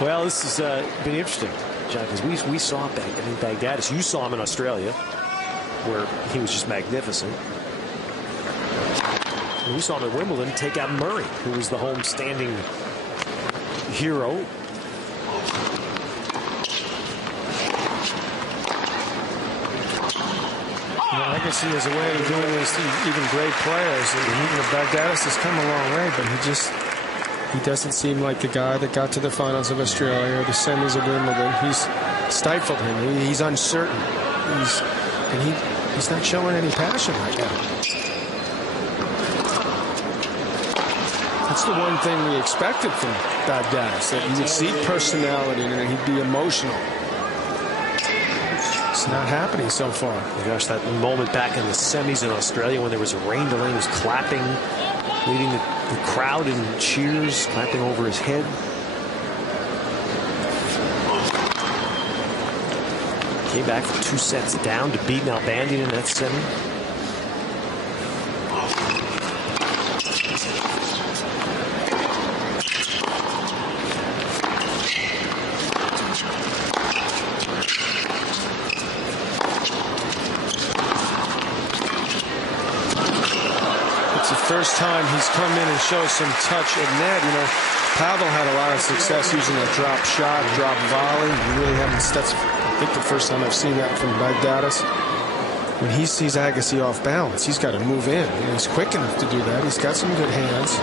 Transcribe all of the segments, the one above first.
Well, this has been interesting, John, because we saw Baghdatis. You saw him in Australia, where he was just magnificent. And we saw him at Wimbledon take out Murray, who was the home-standing hero. Agassi has a way of doing this to even great players. And even Baghdatis has come a long way, but he doesn't seem like the guy that got to the finals of Australia or the semis of Wimbledon. He's stifled him. He's uncertain. He's not showing any passion right now. That's the one thing we expected from Baghdatis, that he would see personality and that he'd be emotional. It's not happening so far. Oh gosh, that moment back in the semis in Australia when there was a rain delay, he was clapping, leading the crowd in cheers, clapping over his head. Came back from 2 sets down to beat Nalbandian in that semi. First time he's come in and shows some touch at net. You know, Pavel had a lot of success using a drop shot, drop volley. You really haven't. That's, I think, the first time I've seen that from Baghdatis. When he sees Agassi off balance, he's got to move in. And he's quick enough to do that. He's got some good hands.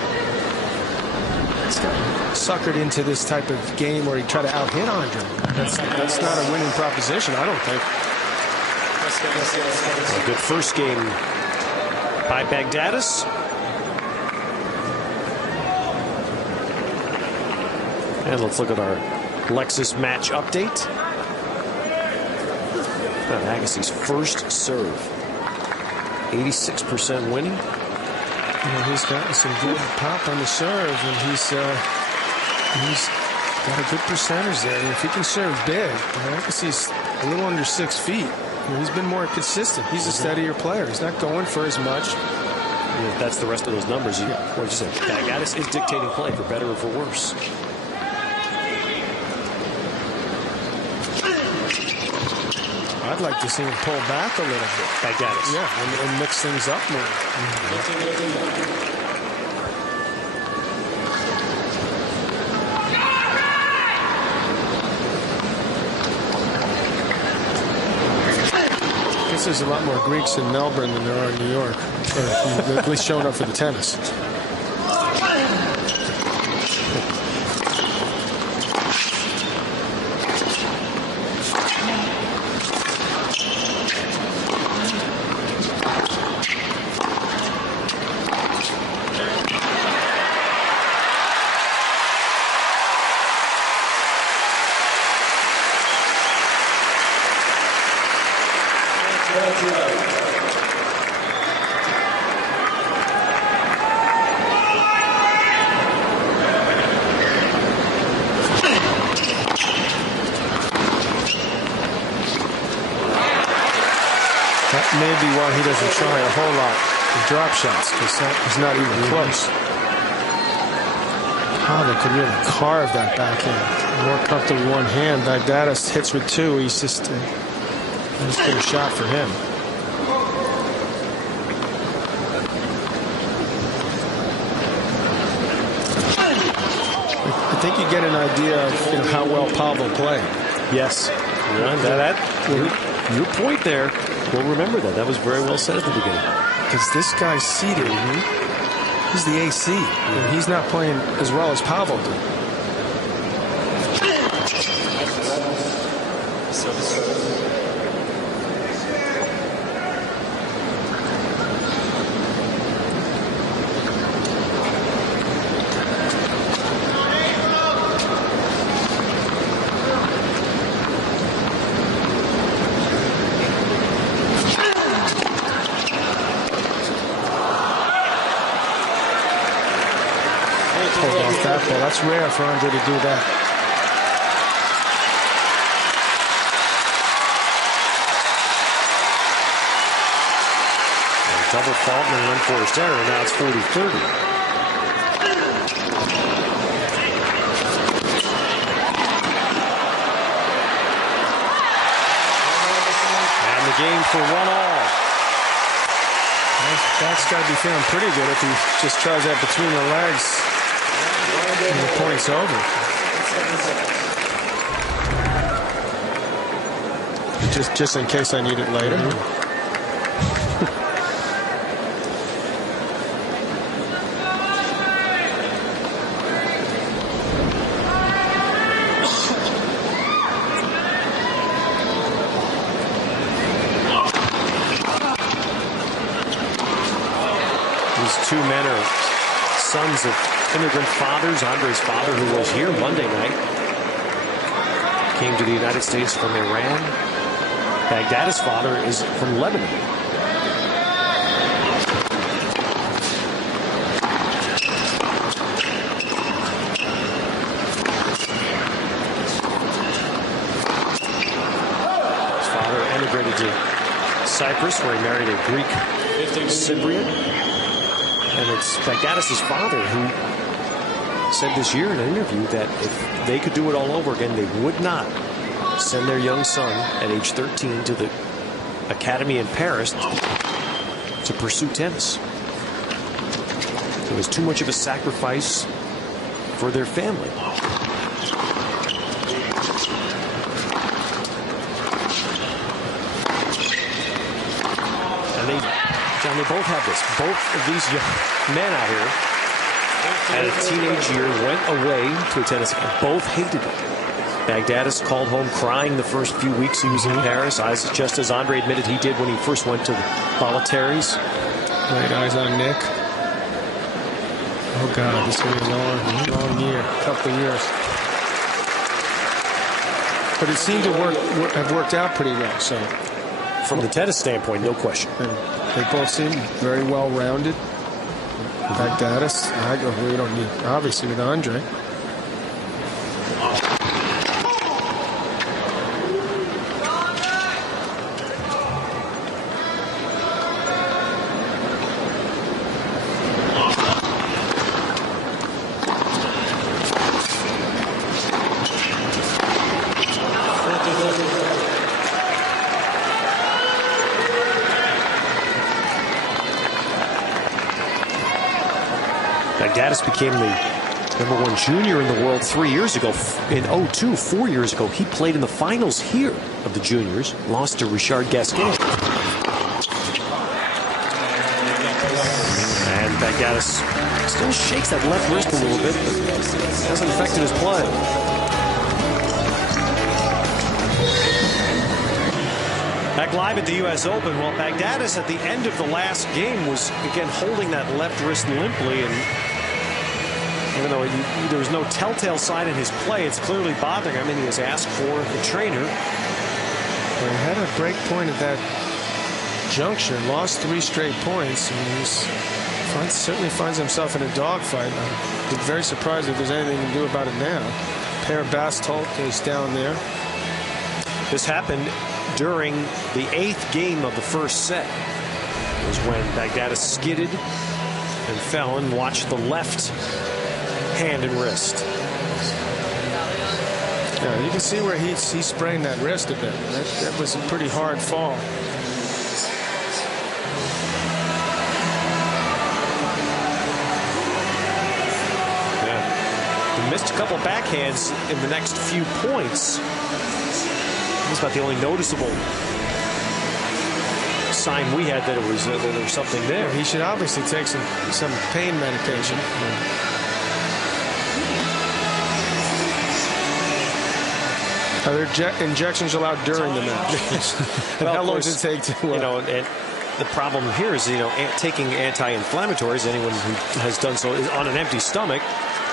He's got suckered into this type of game where he try to out-hit Andre. That's not a winning proposition, I don't think. A good first game by Baghdatis. And let's look at our Lexus match update. Agassi's first serve. 86% winning. You know, he's gotten some good pop on the serve, and he's got a good percentage there. And if he can serve big, Agassi's a little under 6 feet. You know, he's been more consistent. He's a steadier player. He's not going for as much. Yeah, that's the rest of those numbers. What did you say? Baghdatis is dictating play, for better or for worse. I'd like to see him pull back a little bit. Baghdatis. Yeah, and mix things up more. I guess there's a lot more Greeks in Melbourne than there are in New York. Or at least showing up for the tennis. That may be why he doesn't try a whole lot of drop shots, because he's not even close. Pavel could really carve that backhand. More comfortable with one hand. Baghdatis hits with two. He's just been a shot for him. I think you get an idea of how well Pavel played. Yes. Your point there. We'll remember that. That was very well said at the beginning. Because this guy's seated. He's the AC. And he's not playing as well as Pavel did. Well, that's rare for Andre to do that. Double fault and an unforced error. Now it's 40-30. game for 1-all. That's got to be feeling pretty good if he just tries that between the legs and the point's over. Just in case I need it later. These two men are sons of immigrant fathers. Andre's father, who was here Monday night, came to the United States from Iran. Baghdatis' father is from Lebanon. His father emigrated to Cyprus, where he married a Greek Cypriot. And it's Baghdatis' father who said this year in an interview that if they could do it all over again, they would not send their young son at age 13 to the academy in Paris to pursue tennis. It was too much of a sacrifice for their family. And they both have this. Both of these young men out here at a teenage year went away to a tennis camp. Both hated it. Baghdatis called home crying the first few weeks he was in Paris, just as Andre admitted he did when he first went to the Baghdatis. Laid eyes on Nick. Oh, God, this is going to be a long year, couple of years. But it seemed to have worked out pretty well. So, from the tennis standpoint, no question. And they both seem very well-rounded. Baghdatis, we don't need, obviously, with Andre. Baghdatis became the #1 junior in the world 3 years ago. In 2002, 4 years ago, he played in the finals here of the juniors, lost to Richard Gasquet. And Baghdatis still shakes that left wrist a little bit, but hasn't affected his play. Back live at the U.S. Open, well, Baghdatis at the end of the last game was, again, holding that left wrist limply, and even though there was no telltale sign in his play, it's clearly bothering him, and he has asked for the trainer. Well, he had a break point at that juncture, lost 3 straight points, and he certainly finds himself in a dogfight. I'm very surprised if there's anything he can do about it now. Per Bastolt is down there. This happened during the 8th game of the first set. It was when Baghdatis skidded and fell and watched the left hand and wrist. Yeah, you can see where he sprained that wrist a bit. That was a pretty hard fall. Yeah. He missed a couple backhands in the next few points. That's about the only noticeable sign we had that there was something there. He should obviously take some pain medication. Are there injections allowed during the match? And how long does it take to? And the problem here is, taking anti-inflammatories. Anyone who has done so on an empty stomach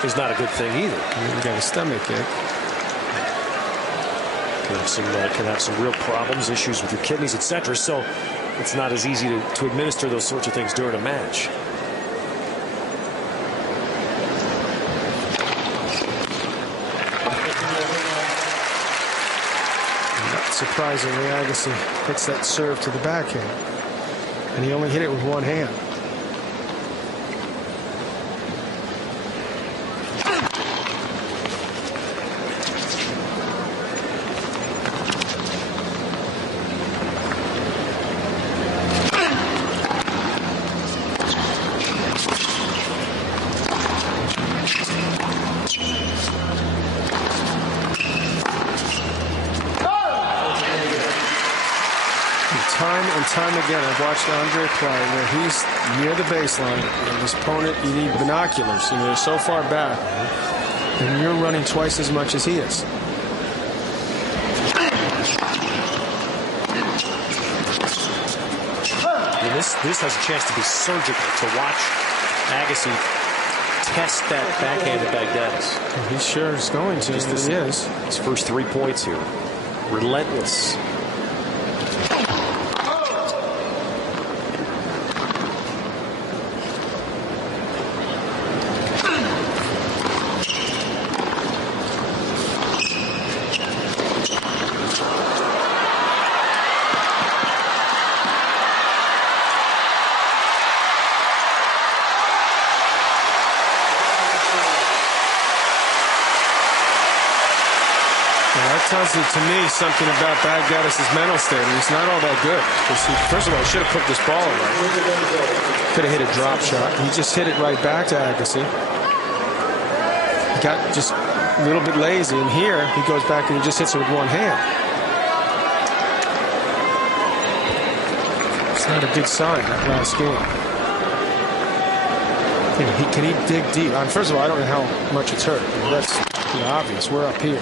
is not a good thing either. You got a stomach ache. Can have some real problems, issues with your kidneys, etc. So it's not as easy to administer those sorts of things during a match. Not surprisingly, Agassi hits that serve to the backhand, and he only hit it with one hand. time again, I've watched Andre play where he's near the baseline, and his opponent, you need binoculars. You know, they're so far back, and you're running twice as much as he is. And this has a chance to be surgical, to watch Agassi test that backhand at Baghdatis. He sure is going to. Just he is. His first 3 points here. Relentless. Tells you to me something about Baghdatis' mental state. He's not all that good. First of all, he should have put this ball away. Could have hit a drop shot. He just hit it right back to Agassi. He got just a little bit lazy, and here he goes back and he just hits it with one hand. It's not a good sign, that last game. Can he dig deep? First of all, I don't know how much it's hurt. That's obvious. We're up here.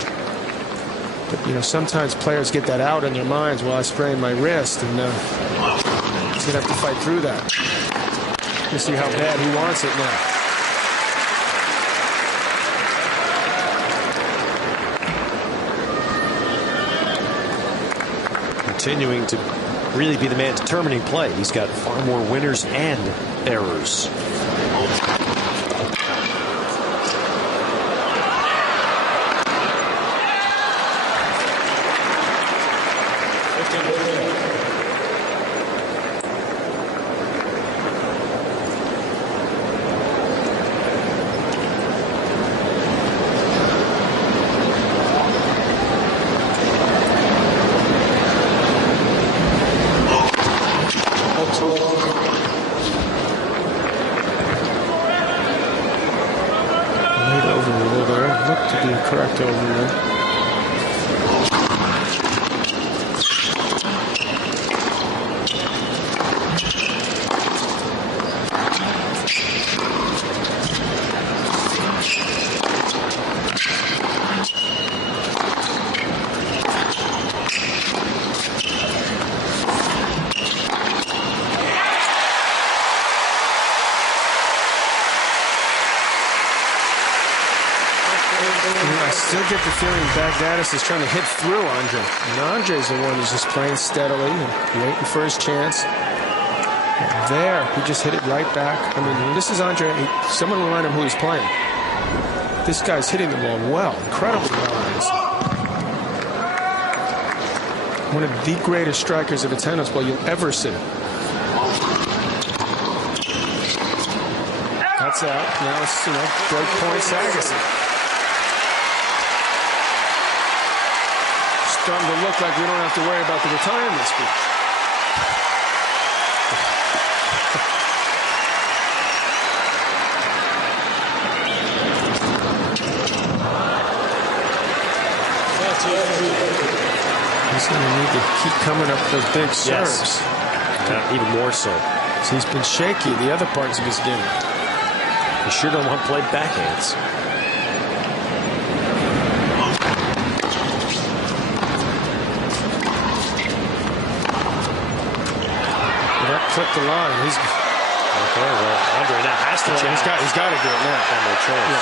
But, sometimes players get that out in their minds. Well, I sprained my wrist, and he's going to have to fight through that. You see how bad he wants it now. Continuing to really be the man determining play. He's got far more winners and errors. Correct over there. I still get the feeling Baghdatis is trying to hit through Andre. And Andre's the one who's just playing steadily and waiting for his chance. And there, he just hit it right back. I mean, this is Andre. Someone remind him who he's playing. This guy's hitting the ball well, incredibly well. One of the greatest strikers of a tennis ball you'll ever see. That's out. Now it's, break points Agassi. Starting to look like we don't have to worry about the retirement speech. He's going to need to keep coming up with those big serves. Yes. Even more so. So he's been shaky the other parts of his game. He sure don't want to play backhands. Clipped the line. He's okay. Well, Andre now has to change. He's got to do it now. No choice. Yeah.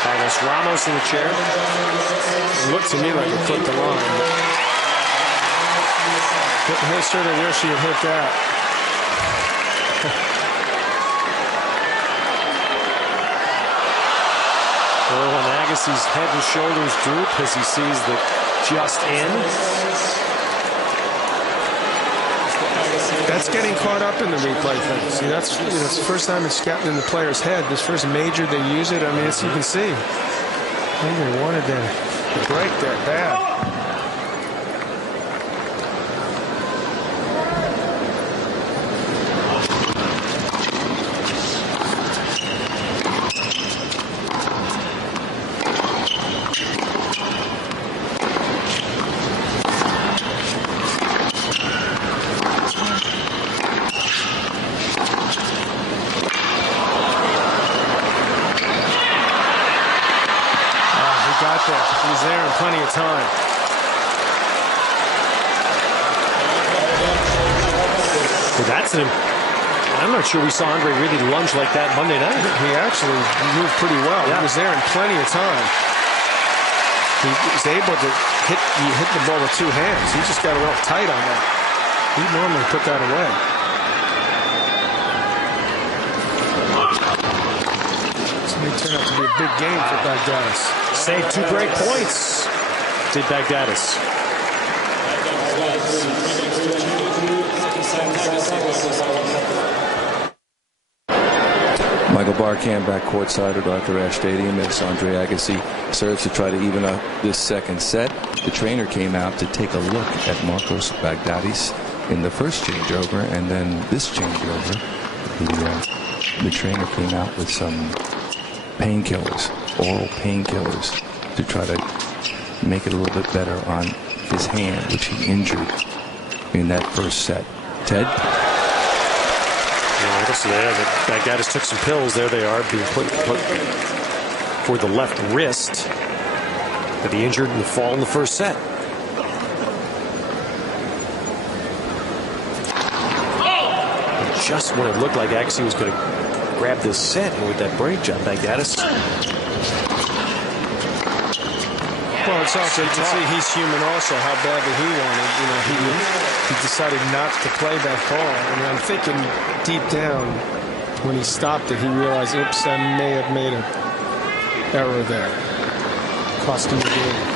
Carlos Ramos in the chair. It looked to me like he clipped the line. He'll sort of wish he had hit that. Well, when Agassi's head and shoulders droop as he sees the just in. That's getting caught up in the replay thing. See, that's it's the first time it's gotten in the player's head. This first major they use it. I mean, you can see. I think they wanted to break that bad. He was there in plenty of time. Well, that's I'm not sure we saw Andre really lunge like that Monday night. He actually moved pretty well. Yeah. He was there in plenty of time. He was able to hit the ball with two hands. He just got a little tight on that. He'd normally put that away. This may turn out to be a big game for Baghdatis. Saved 2 break points, did Baghdatis. Michael Barkan back courtside at Arthur Ashe Stadium as Andre Agassi serves to try to even up this second set. The trainer came out to take a look at Marcos Baghdatis in the first changeover, and then this changeover, the trainer came out with some painkillers, oral painkillers, to try to make it a little bit better on his hand, which he injured in that first set. Ted? Yeah, obviously Baghdatis took some pills. There they are, being put for the left wrist that he injured in the fall in the first set. And just when it looked like Agassi was going to grab this set, and with that break job, Baghdatis. Well, it's also, you can see he's human also, how badly he wanted. You know, he decided not to play that ball. And I'm thinking deep down, when he stopped it, he realized, oops, I may have made an error there. Cost him the game.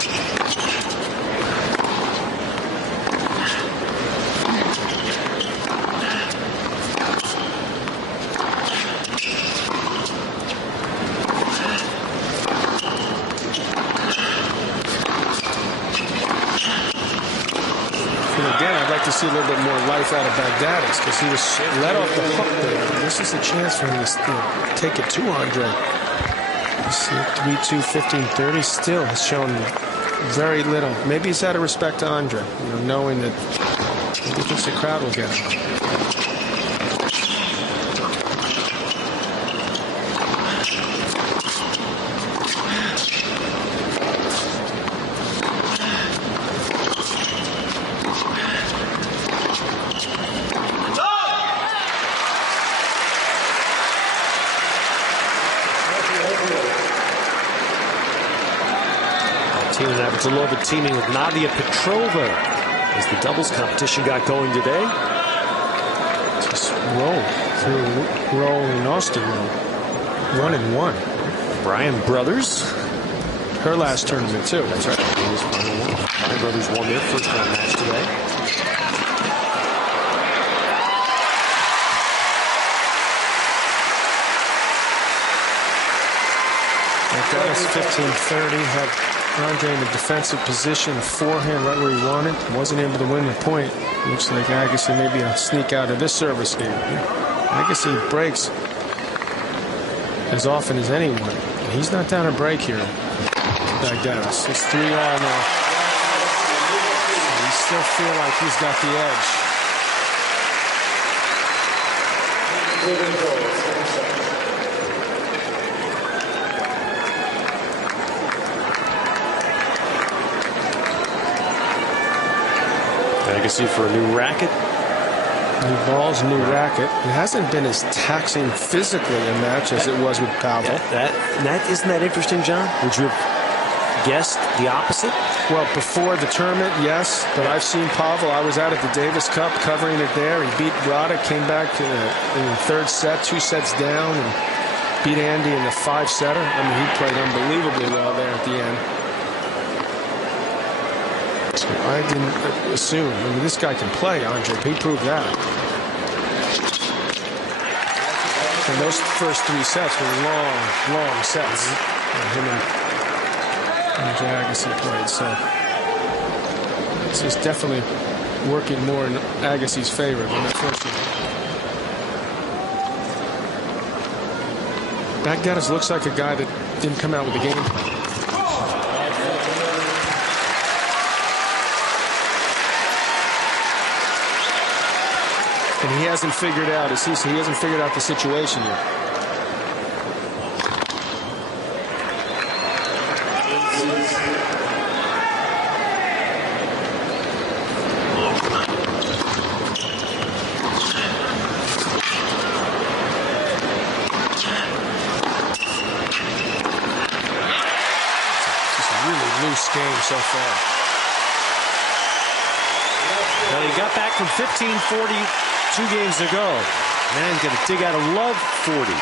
To see a little bit more life out of Baghdatis, because he was let off the hook there. This is a chance for him to take it to Andre. You see 3-2, 15-30, still has shown very little. Maybe he's out of respect to Andre, you know, knowing that he thinks the crowd will get him. Tina Navratilova teaming with Nadia Petrova as the doubles competition got going today. Just roll and Austin roll. 1-1. Bryan Brothers. Her last tournament too. That's right. Bryan Brothers won their first round match today. Baghdatis 15-30 had Andre in the defensive position, forehand right where he wanted. Wasn't able to win the point. Looks like Agassi maybe a sneak out of this service game. Agassi breaks as often as anyone, and he's not down a break here. Baghdatis. It's 3-all now. He still feel like he's got the edge. Agassi for a new racket. New balls, new racket. It hasn't been as taxing physically a match as it was with Pavel. Isn't that interesting, John? Would you have guessed the opposite? Well, before the tournament, yes. But I've seen Pavel. I was out at the Davis Cup covering it there. He beat Rada, came back in the third set, 2 sets down, and beat Andy in the 5-setter. I mean, he played unbelievably well there at the end. I didn't assume. I mean, this guy can play, Andre. He proved that. And those first 3 sets were long sets. Him and Andre Agassi played. So it's just definitely working more in Agassi's favor than that first one. Baghdatis looks like a guy that didn't come out with a game plan. And he hasn't figured out, he hasn't figured out the situation yet. loose game so far. Well, he got back from 15-40 2 games ago. Now he's going to dig out a love 40.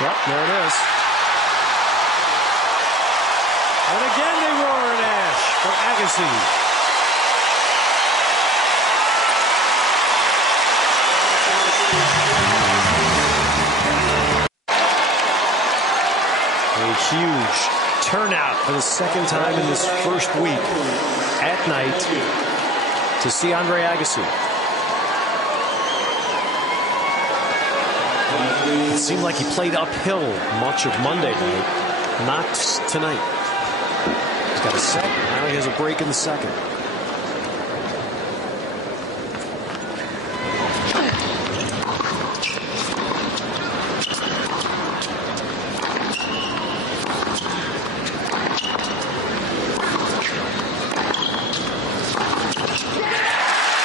Yep, there it is. And again they roar an ash for Agassi. A huge turnout for the second time in this first week at night to see Andre Agassi. It seemed like he played uphill much of Monday night, not tonight. He's got a set, now he has a break in the second.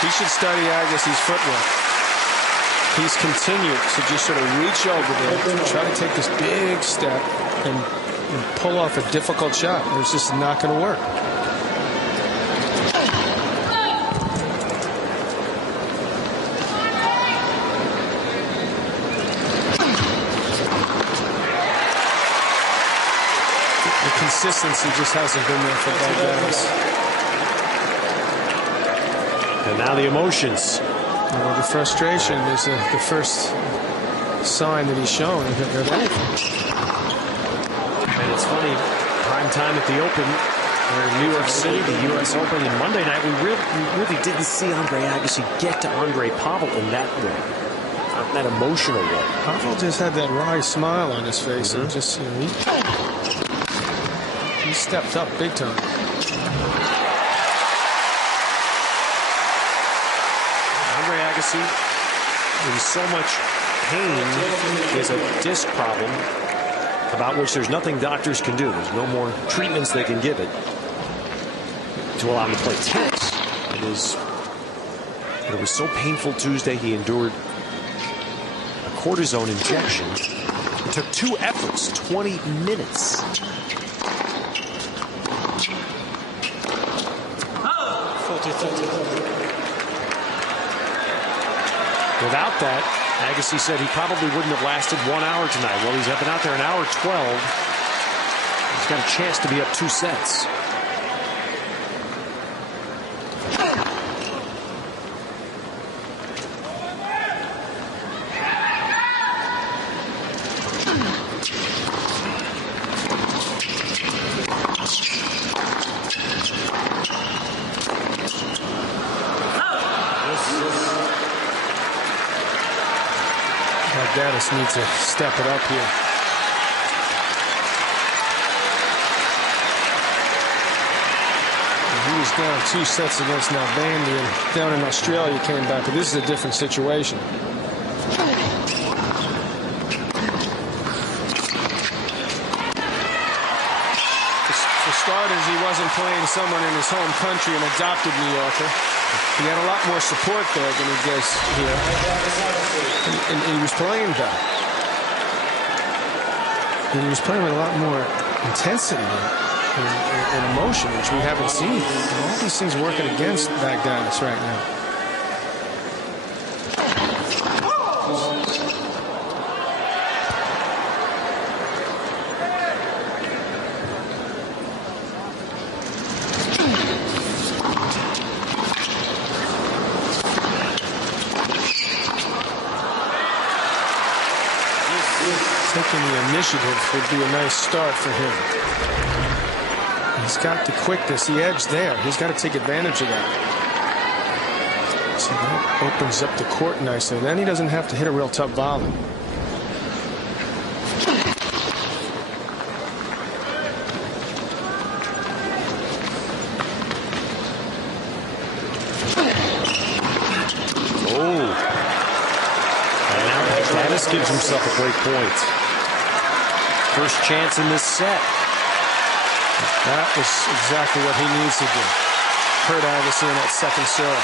He should study Agassi's footwork. He's continued to just sort of reach over there, try to take this big step and pull off a difficult shot. It's just not going to work. The consistency just hasn't been there for Baghdatis. And now the emotions. Well, the frustration is the first sign that he's showing of anything. And it's funny, prime time at the Open, or New York City, the U.S. Open, and Monday night, we really didn't see Andre Agassi get to Andre Pavel in that way, that emotional way. Pavel just had that wry smile on his face, and just, you know, he stepped up big time. Agassi in so much pain is a disc problem about which there's nothing doctors can do. There's no more treatments they can give it to allow him to play tennis. It was so painful Tuesday. He endured a cortisone injection. It took 2 efforts, 20 minutes. Without that, Agassi said he probably wouldn't have lasted 1 hour tonight. Well, he's been out there an hour 12. He's got a chance to be up 2 sets. Baghdatis needs to step it up here. He was down 2 sets against Nalbandian, and down in Australia came back, but this is a different situation. For starters, he wasn't playing someone in his home country, an adopted New Yorker. He had a lot more support there than he does here. And he was playing better. And he was playing with a lot more intensity and emotion, which we haven't seen. And all these things working against Baghdatis right now. Taking the initiative would be a nice start for him. He's got the quickness, the edge there. He's got to take advantage of that. So that opens up the court nicely. Then he doesn't have to hit a real tough volley. Baghdatis gives himself a break point. First chance in this set. That was exactly what he needs to do. Hurt Agassi in that second serve.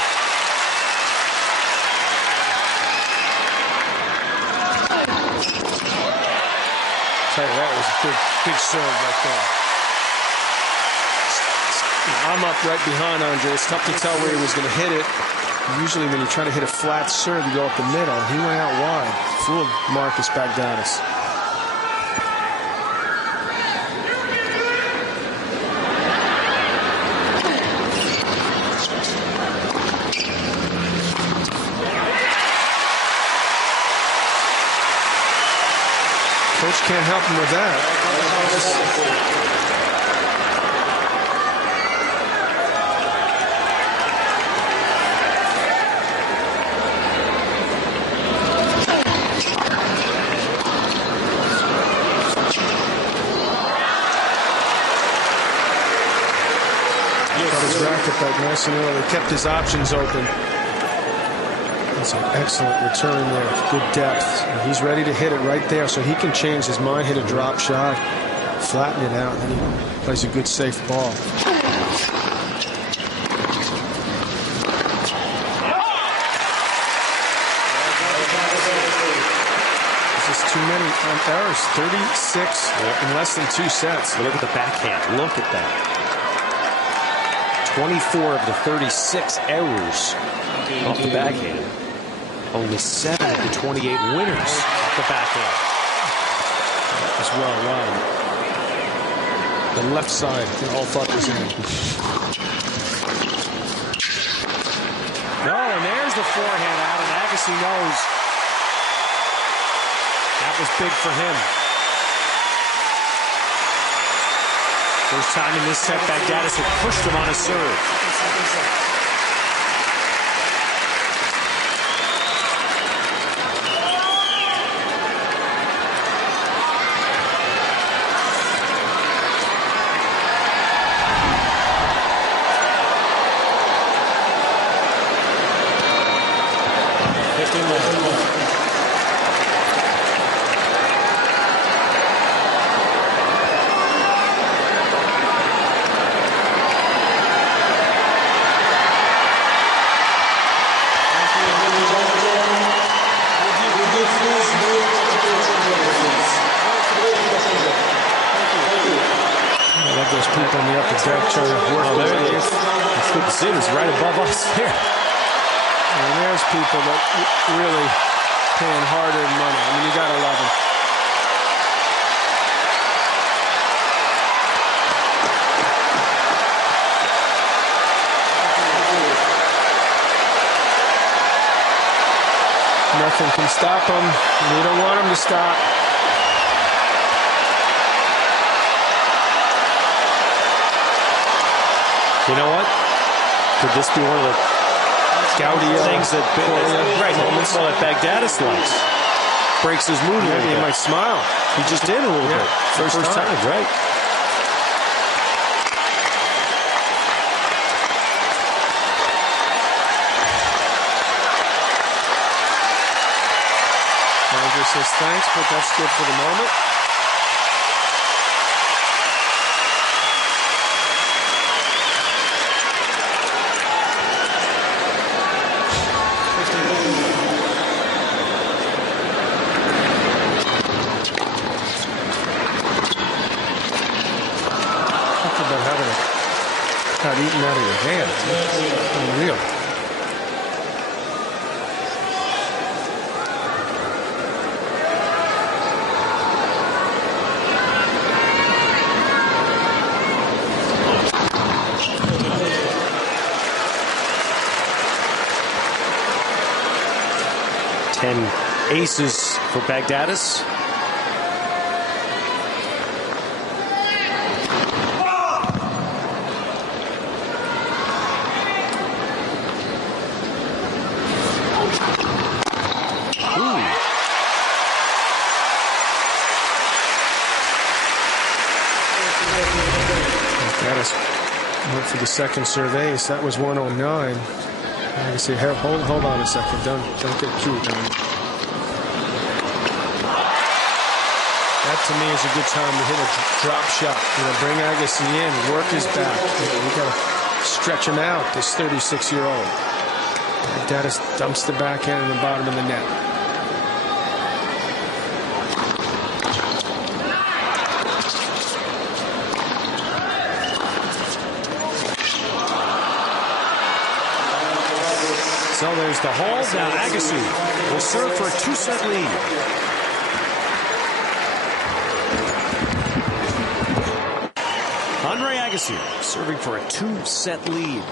tell you, that was a big serve right there. I'm up right behind Andre. It's tough to tell where he was going to hit it. Usually when you try to hit a flat serve, you go up the middle. He went out wide. Fooled Marcus Baghdatis. Coach can't help him with that. Racket back nice and early. Kept his options open. That's an excellent return there. Good depth. And he's ready to hit it right there, so he can change his mind, hit a drop shot, flatten it out, and then he plays a good, safe ball. There's just too many errors. 36 in less than 2 sets. But look at the backhand. Look at that. 24 of the 36 errors off the backhand. Only 7 of the 28 winners off the backhand. As well, wow. The left side, they all thought was in. No, and there's the forehand out, and Agassi knows that was big for him. First time in this set, Baghdatis had pushed him on a serve. Those people in the upper deck trying to work their way. It's good to see. It was right above us here. And there's people that really paying hard-earned money. I mean, you gotta love them. Nothing can stop them. We don't want them to stop. You know what? Could this be one of the things that Baghdatis likes? Breaks his mood a little bit. He might smile. He just did a little bit. First time, right? Andrew says thanks, but that's good for the moment. Not eating out of your hands. Unreal. Aces for Baghdatis. Baghdatis went for the second serve ace. That was 109. I say, hold on a second. Don't get cute, man. That to me is a good time to hit a drop shot. You know, bring Agassi in, work his back. You gotta stretch him out. This 36-year-old. Baghdatis dumps the backhand in the bottom of the net. So there's the hold. Now Agassi will serve for a 2-set lead. Andre Agassi serving for a 2-set lead.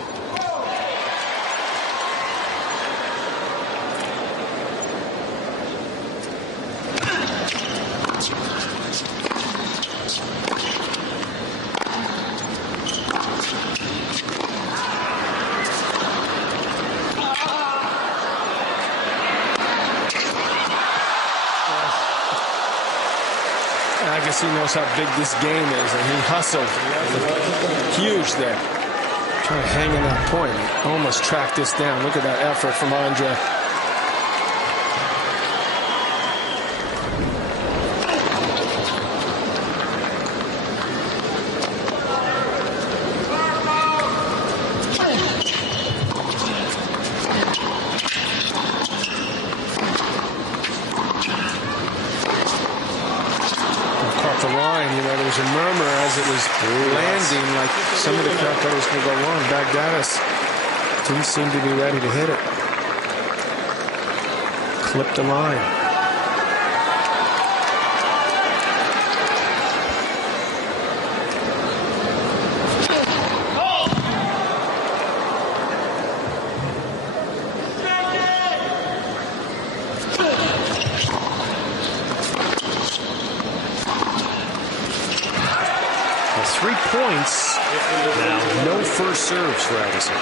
Agassi knows how big this game is, and he hustled. Huge there. Trying to hang in that point. Almost tracked this down. Look at that effort from Andre. The line, you know, there was a murmur as it was landing, like some of the crowd thought it was going to go long. Baghdatis didn't seem to be ready to hit it. Clipped the line. Well, 3 points. Now, no first serves for Agassi.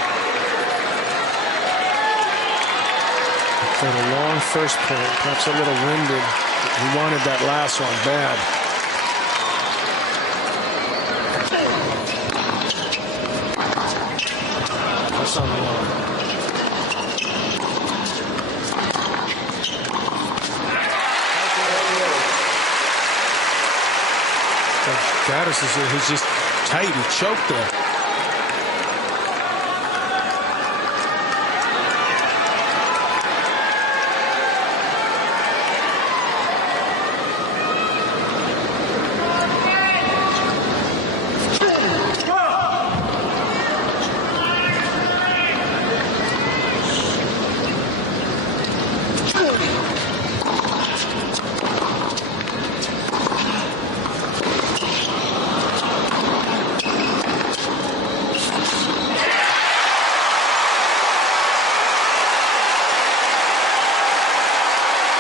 Played a long first point, perhaps a little winded. He wanted that last one bad. That's on the line. Baghdatis is he's just tight. He choked there.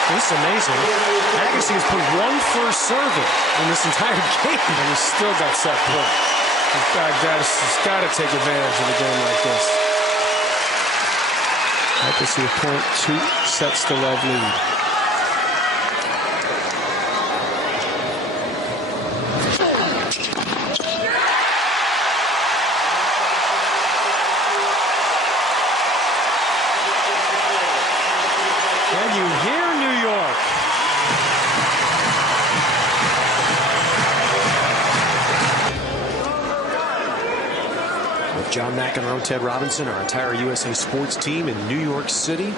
This is amazing. Agassi has put 1 first serve in this entire game, and he's still got set point. Baghdatis has got to take advantage of a game like this. Agassi a point, 2 sets to love lead. Can you hear New York? With John McEnroe, Ted Robinson, our entire USA Sports team in New York City.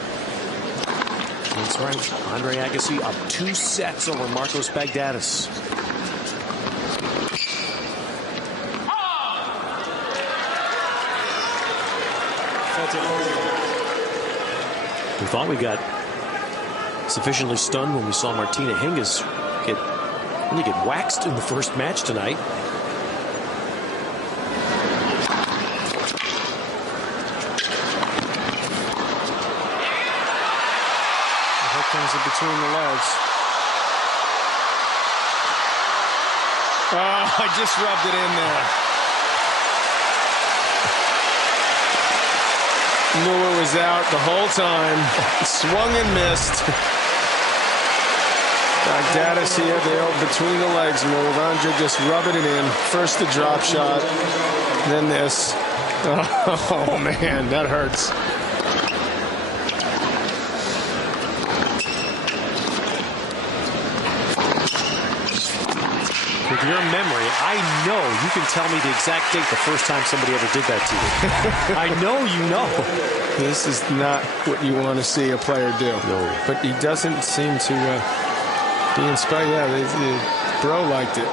That's right. Andre Agassi up 2 sets over Marcos Baghdatis. We thought we got sufficiently stunned when we saw Martina Hingis really get waxed in the first match tonight. Here comes it between the legs. Oh, I just rubbed it in there. Knew it was out the whole time. Swung and missed. Baghdatis here, the old between the legs move. Andre just rubbing it in. First the drop shot, then this. Oh man, that hurts. With your memory, I know you can tell me the exact date the first time somebody ever did that to you. I know you know. This is not what you want to see a player do. No. But he doesn't seem to be inspired. Yeah, the bro liked it.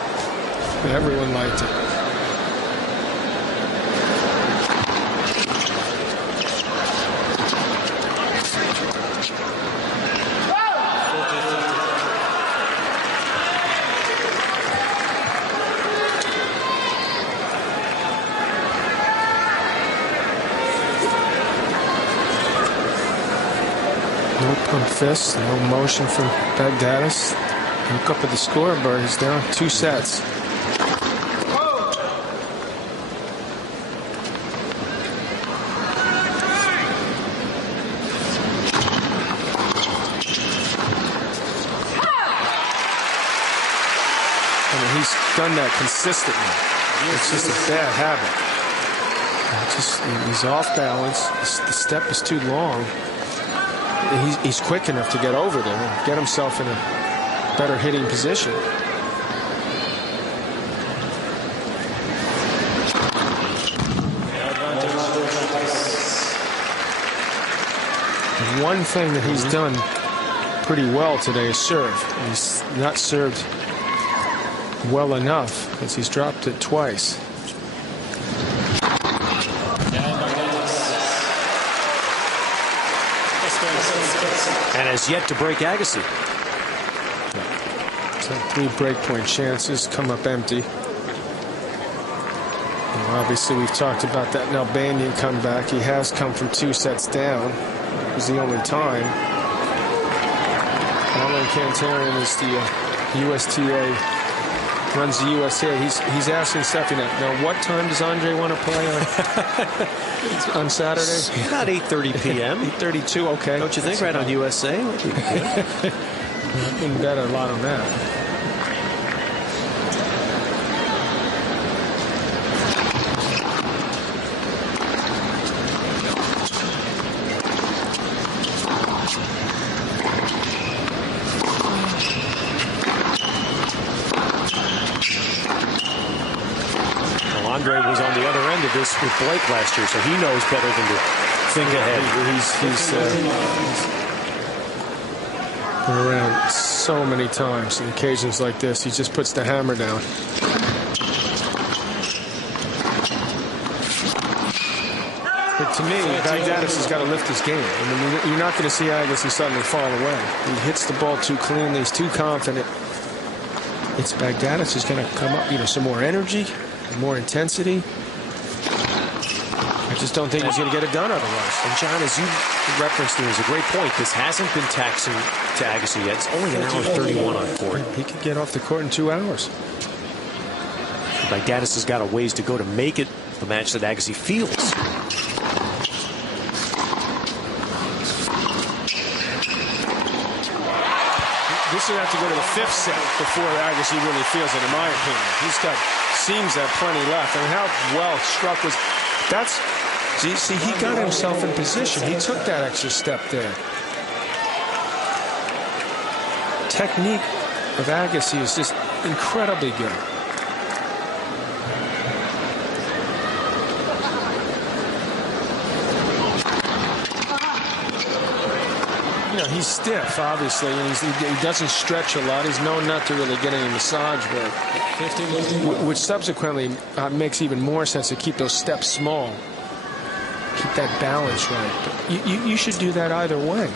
Everyone liked it. Pump fist, no motion from Baghdatis. Look up at the scoreboard. He's down 2 sets. He's done that consistently. It's just a bad habit. He's off balance. The step is too long. He's quick enough to get over there and get himself in a better hitting position. And one thing that he's done pretty well today is serve. He's not served well enough because he's dropped it twice. And has yet to break Agassi. So 3 breakpoint chances come up empty. And obviously, we've talked about that Albanian comeback. He has come from 2 sets down. It was the only time. Alan Kantarian is the USTA. Runs the USA. He's asking Stephanie now, what time does Andre want to play on Saturday? About 8:30 p.m. 8:32. Okay. Don't you think? Right on USA. I wouldn't bet a lot on that. Andre was on the other end of this with Blake last year, so he knows better than to think ahead. He's been around so many times on occasions like this. He just puts the hammer down. But to me, Baghdatis has got to lift his game. I mean, you're not going to see Agassi suddenly fall away. He hits the ball too cleanly. He's too confident. It's Baghdatis who's going to come up, some more energy, more intensity. I just don't think he's going to get it done otherwise. And John, as you referenced, it was a great point. This hasn't been taxing to Agassi yet. It's only an hour 31 on court. He could get off the court in 2 hours. Baghdatis has got a ways to go to make it the match that Agassi feels. This would have to go to the 5th set before Agassi really feels it, in my opinion. He's got seems to have plenty left. I mean, how well struck was that's. See, he got himself in position. He took that extra step there. Technique of Agassi is just incredibly good. He's stiff, obviously, and he doesn't stretch a lot. He's known not to really get any massage work, which subsequently makes even more sense to keep those steps small, keep that balance right. But you should do that either way.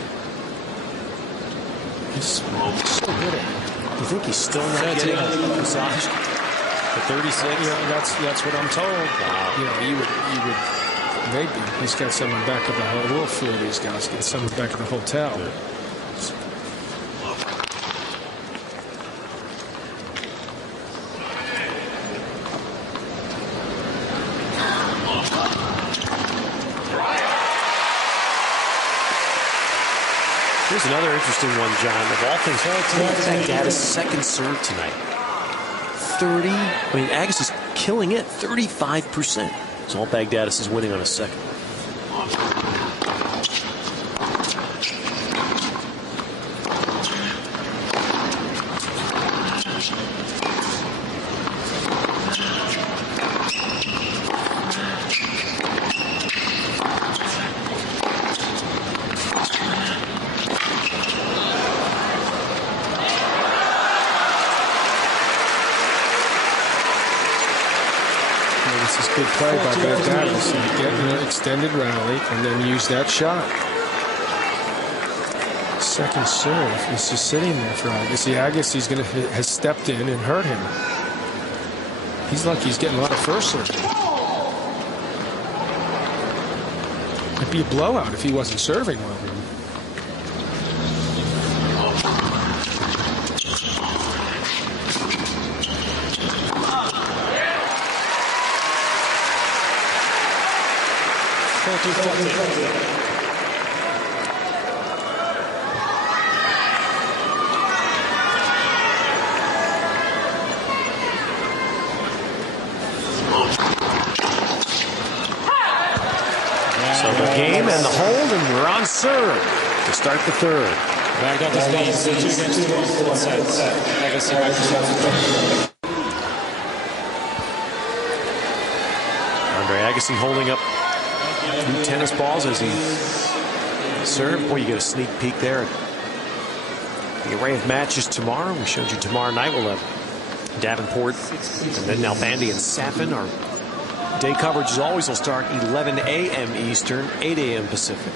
He's so good at it. You think he's still not getting a massage at 36? That's what I'm told. Wow. You would. Maybe he's got some in the back of the hotel. We'll fool these guys. Get some in the back of the hotel. Here's another interesting one, John. Of all things, Baghdatis' second serve tonight. 30. I mean, Agassi's killing it. 35%. It's all Baghdatis is winning on a second. Good play by Baghdatis. Get an extended rally and then use that shot. Second serve is just sitting there for Agassi. Agassi's has stepped in and hurt him. He's lucky he's getting a lot of first serve. It'd be a blowout if he wasn't serving well. So the game and the hold, and we're on serve to start the third. Baghdatis leads 2-2 sets. Agassi back to serve. Agassi holding up 2 tennis balls as he served. Boy, you get a sneak peek there. The array of matches tomorrow. We showed you tomorrow night. We'll have Davenport and then Nalbandian and Safin. Our day coverage, as always, will start 11 a.m. Eastern, 8 a.m. Pacific.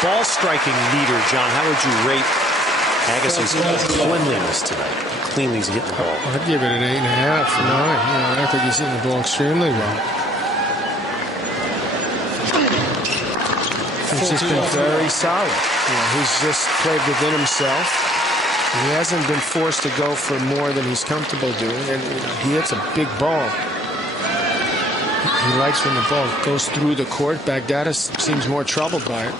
Ball striking meter, John, how would you rate Agassi's cleanliness tonight? How cleanly he's hitting the ball. I'd give it an 8.5 or 9. I think he's hitting the ball extremely well. He's just been very solid. He's just played within himself. He hasn't been forced to go for more than he's comfortable doing, and he hits a big ball. He likes when the ball goes through the court. Baghdatis seems more troubled by it.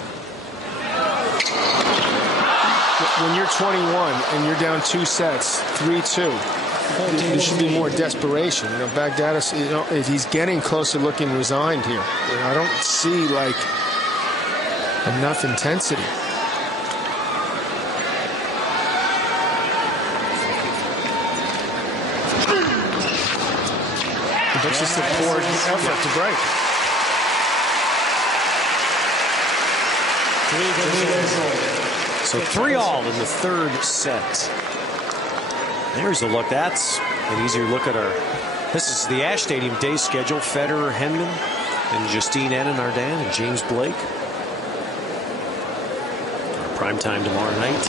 When you're 21 and you're down 2 sets, 3-2, there should be more desperation. Baghdatis, he's getting close to looking resigned here. I don't see like enough intensity. It's just a poor effort to break. So 3-all in the third set. There's a look. That's an easier look at our. This is the Ash Stadium day schedule. Federer, Henman, and Justine Henin, Ardan, and James Blake. Prime time tomorrow night.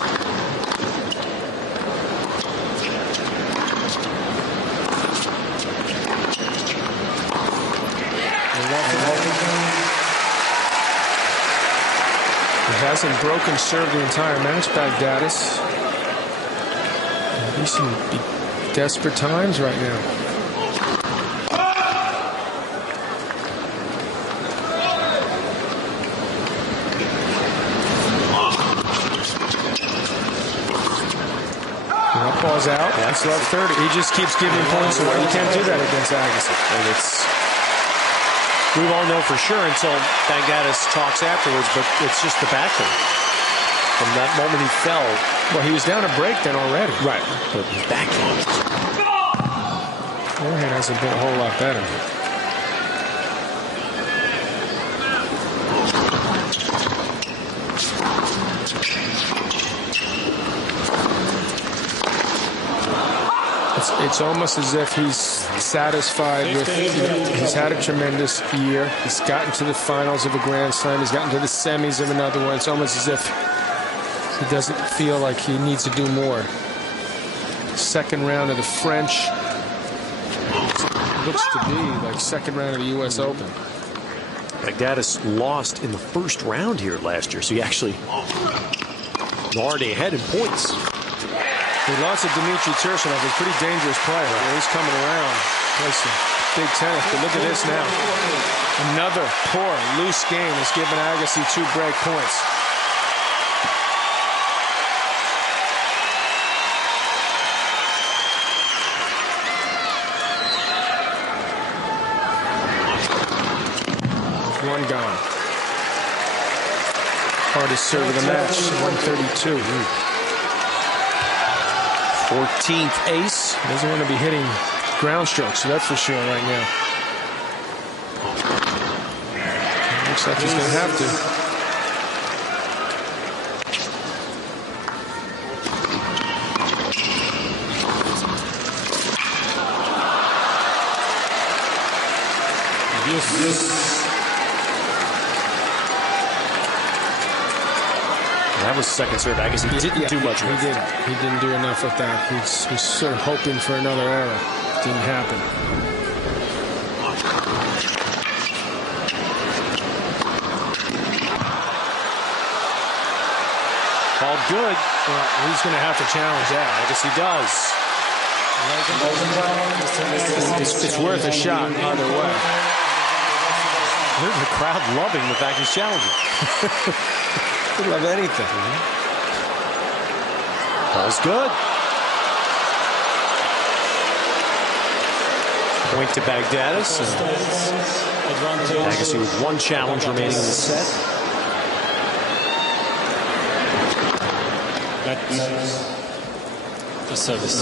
He hasn't broken serve the entire match, Baghdatis. These seem to be desperate times right now. That ball's out. That's love 30. He just keeps giving points away. You can't do that against Agassi. And we won't know for sure until Baghdatis talks afterwards, but it's just the backhand. From that moment he fell. Well, he was down a break then already. Right. But his backhand. Forehand hasn't been a whole lot better. It's almost as if he's satisfied with, he's had a tremendous year. He's gotten to the finals of a Grand Slam. He's gotten to the semis of another one. It's almost as if he doesn't feel like he needs to do more. Second round of the French. Looks to be like second round of the U.S. Open. Baghdatis lost in the first round here last year, so he actually already ahead in points. He lost to Dmitry Tursunov, a pretty dangerous player. He's coming around, plays some big tennis, but look at this now. Another poor, loose game has given Agassi 2 break points. One gone. Hardest serve of the match, 132. 14th ace. Doesn't want to be hitting ground strokes, so that's for sure right now. Looks like he's going to have to. That was second serve. Agassi didn't do much with it. He didn't do enough with that. He's sort of hoping for another error. Didn't happen. Called good. Well, he's going to have to challenge that. I guess he does. It's worth a shot either way. There's the crowd loving the fact he's challenging. They love anything. Ball's good. Point to Baghdatis. Agassi with one challenge remaining in the set. The service.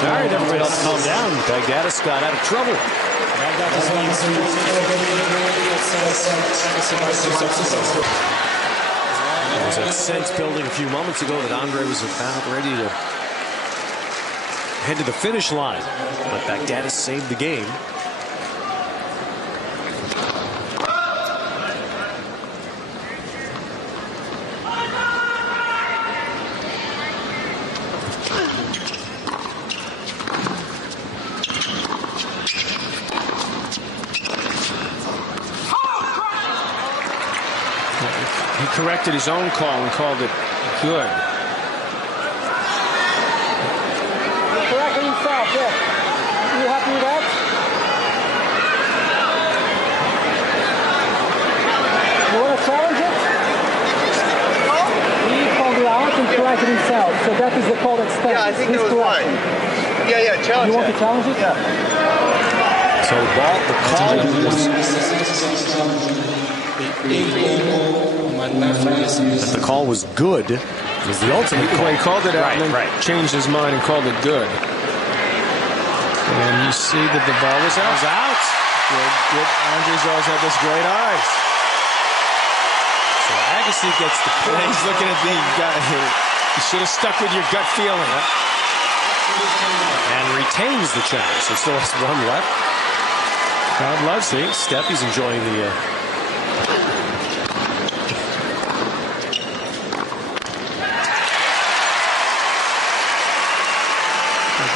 All right, everybody else calm down. Baghdatis got out of trouble. There was a sense building a few moments ago that Andre was about ready to head to the finish line, but Baghdatis saved the game. He corrected his own call and called it good. Correcting himself, yeah. You happy with that? You want to challenge it? He called it out and corrected himself. So that is the call that stands. Yeah, I think that was fine. Yeah, challenge You want to challenge it? Yeah. So the call was good. It was the ultimate call. He called it out and then changed his mind and called it good. And you see that the ball was out. Good. Andre's always had those great eyes. So Agassi gets the point. He's looking at the guy here. You should have stuck with your gut feeling. And retains the challenge. So still has one left. God loves it. Steffi's enjoying the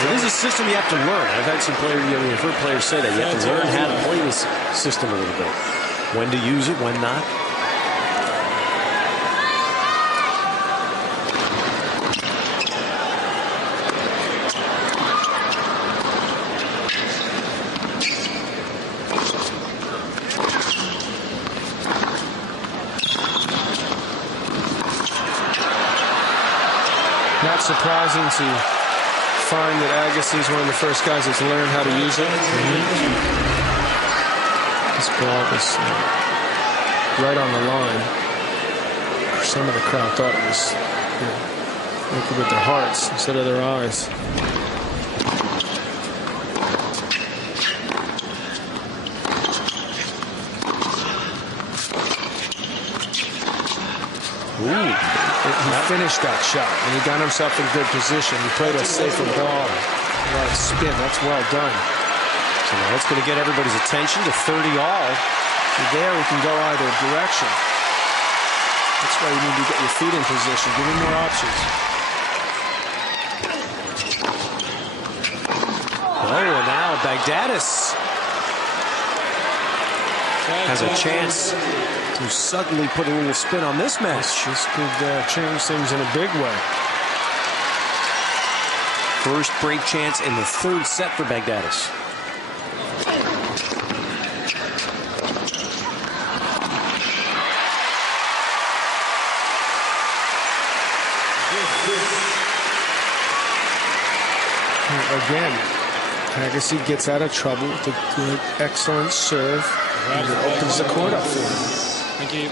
it is a system you have to learn. I've had some players, I've heard players say that. You have to learn how to play this system a little bit. When to use it, when not. Not surprising to find that Agassi is one of the first guys that's learned how to use it. This ball was right on the line. Some of the crowd thought it was looking with their hearts instead of their eyes. He finished that shot, and he got himself in good position. He played a safer ball. Right spin. That's well done. So now that's going to get everybody's attention to 30 all. So there he can go either direction. That's why you need to get your feet in position. Give him more options. Oh, and now Baghdatis has a chance to suddenly put a little spin on this match. This could change things in a big way. First break chance in the third set for Baghdatis. Again, Agassi gets out of trouble with a good, excellent serve. And it opens the court up for him. Thank you.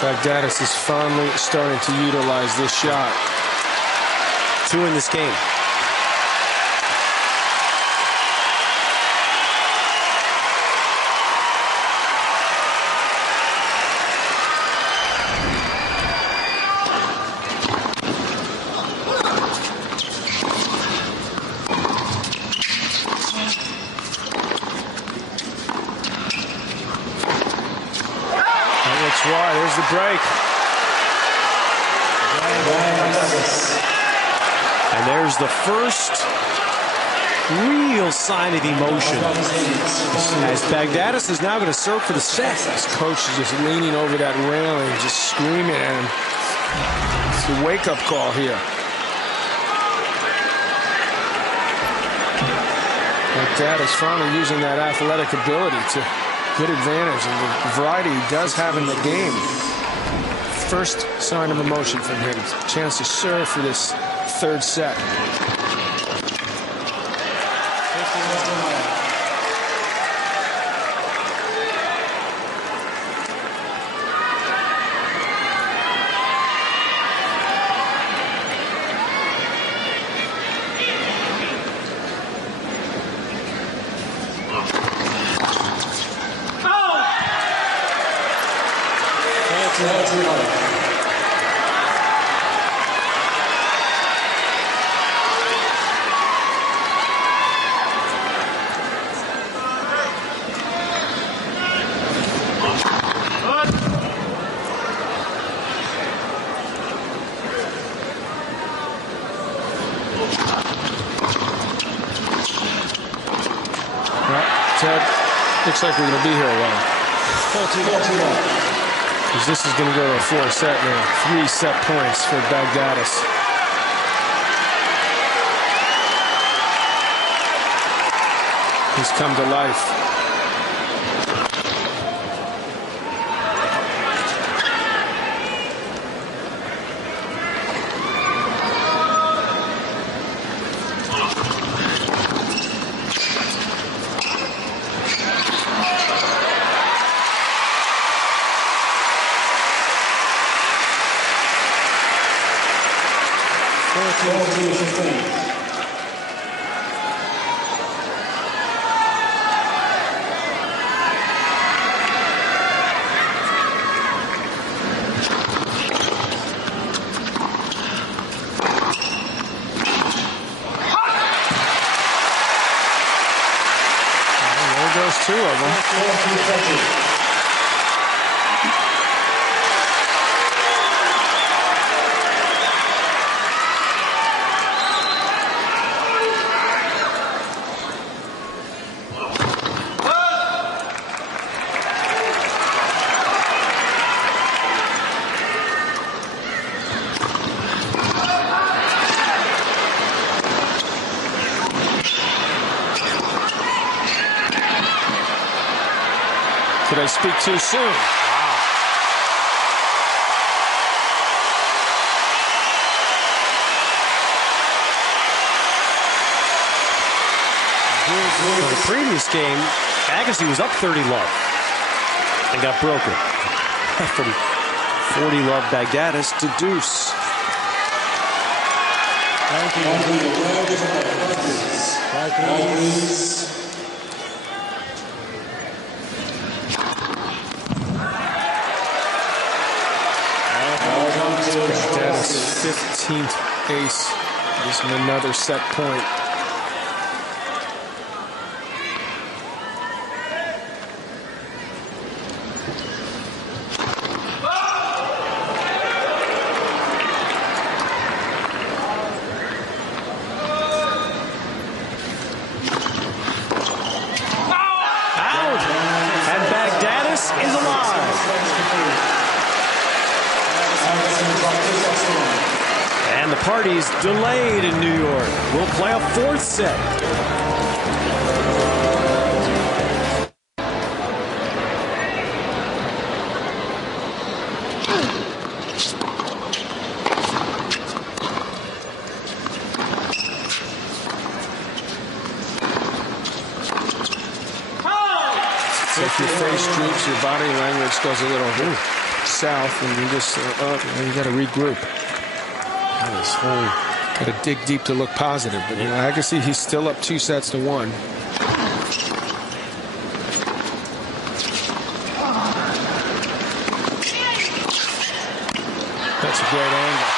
Baghdatis is finally starting to utilize this shot. 2 in this game. Why? There's the break. And there's the first real sign of emotion as Baghdatis is now going to serve for the set. His coach is just leaning over that railing, just screaming at him. It's a wake-up call here. Baghdatis finally using that athletic ability to good advantage and the variety he does have in the game. First sign of emotion from him. Chance to serve for this third set. Looks like we're going to be here a while. Because this is going to go to a 4-set now. 3 set points for Baghdatis. He's come to life. Two of them. Did I speak too soon? Wow. For the previous game, Agassi was up 30 love and got broken. From 40 love Baghdatis to deuce. Baghdatis' 15th ace. This is another set point. Is alive. And the party's delayed in New York. We'll play a 4th set. So if your face droops, your body language goes a little south, and you just you got to regroup. Got to dig deep to look positive. But you know, Agassi, he's still up 2-1. That's a great angle.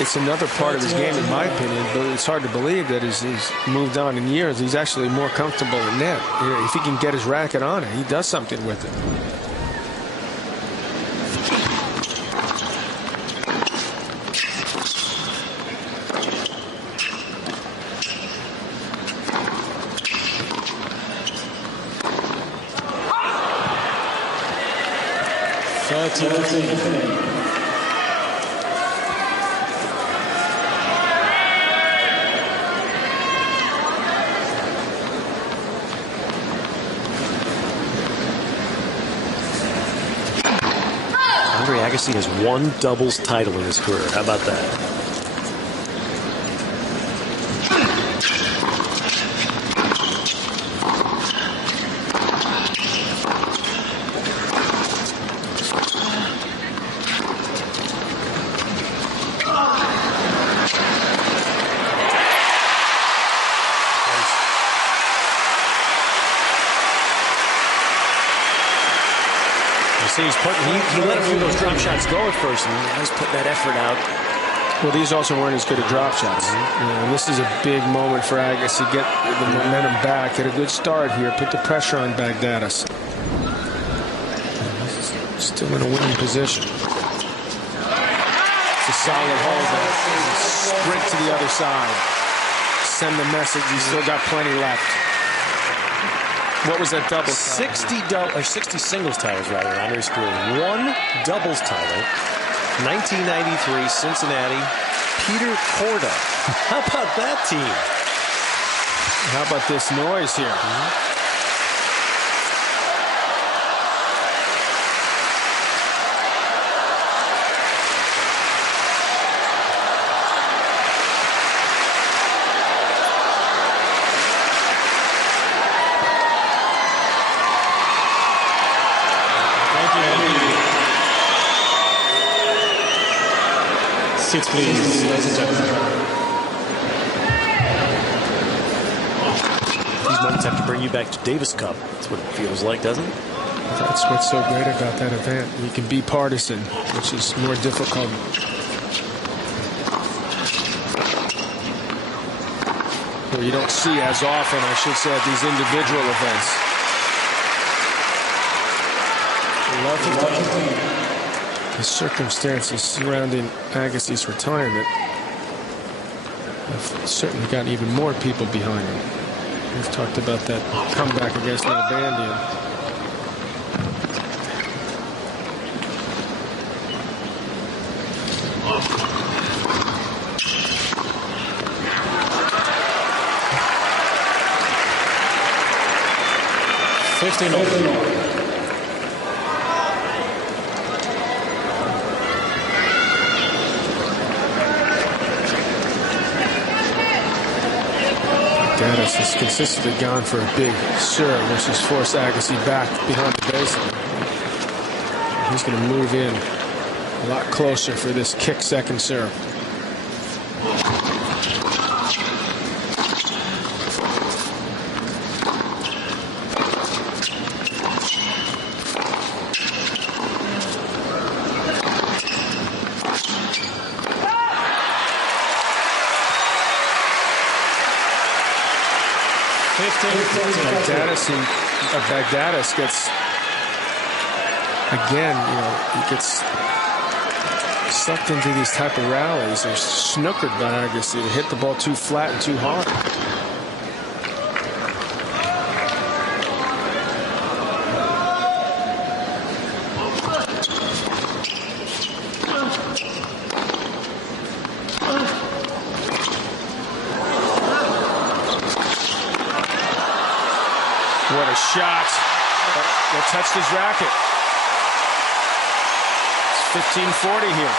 It's another part of his game, in my opinion, but it's hard to believe that as he's moved on in years, he's actually more comfortable in net. If he can get his racket on it, he does something with it. Agassi has one doubles title in his career. How about that? See, he let a few of those drop shots go at first, and he's putting that effort out. Well, these also weren't as good at drop shots. You know, this is a big moment for Agassi. Get the momentum back. Get a good start here. Put the pressure on Baghdatis. Still in a winning position. It's a solid hold there. Sprint to the other side. Send the message. He's still got plenty left. What was that double? 60 singles titles rather under his career. One doubles title. 1993 Cincinnati. Peter Korda. How about that team? How about this noise here? Seats, please, ladies and gentlemen. These moments have to bring you back to Davis Cup. That's what it feels like, doesn't it? That's what's so great about that event. You can be partisan, which is more difficult. Or you don't see as often, I should say, at these individual events. The circumstances surrounding Agassi's retirement have certainly gotten even more people behind him. We've talked about that comeback against Nalbandian. Baghdatis has consistently gone for a big serve, which has forced Agassi back behind the baseline. He's going to move in a lot closer for this kick second serve. Baghdatis gets, again, you know, he gets sucked into these type of rallies. They're snookered by Agassi to hit the ball too flat and too hard. What a shot. That touched his racket. It's 15-40 here.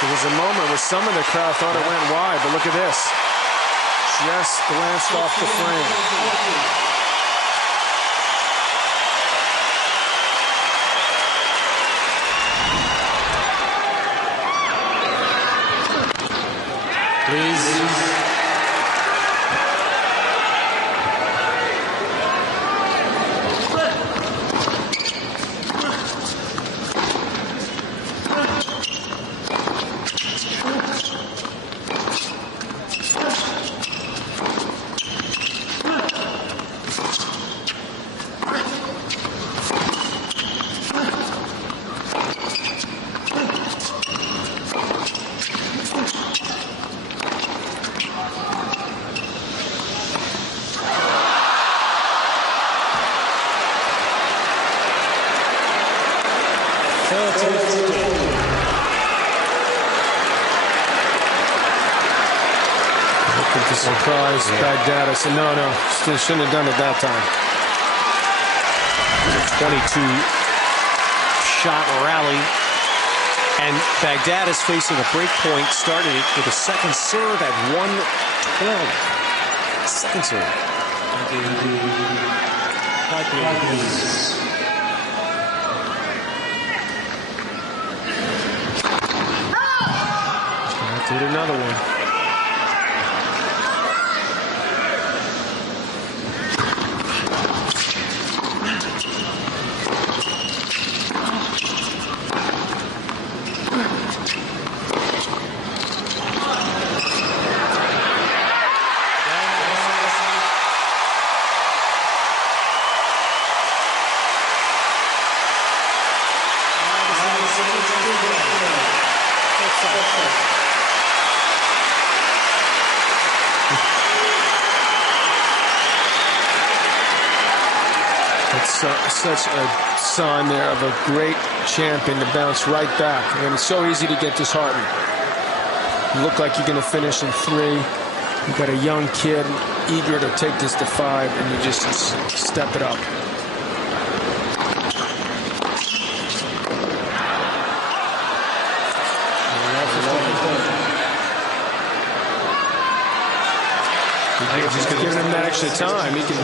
There was a moment where some of the crowd thought it went wide, but look at this. Just glanced off the frame. Please. To surprise Baghdatis. No, shouldn't have done it that time. 22-shot rally. And Baghdatis facing a break point started it with a second serve at 112. Second serve. Did another one. It's such a sign there of a great champion to bounce right back. And it's so easy to get disheartened. You look like you're going to finish in 3. You've got a young kid eager to take this to 5, and you just step it up. He's giving him that extra time. He can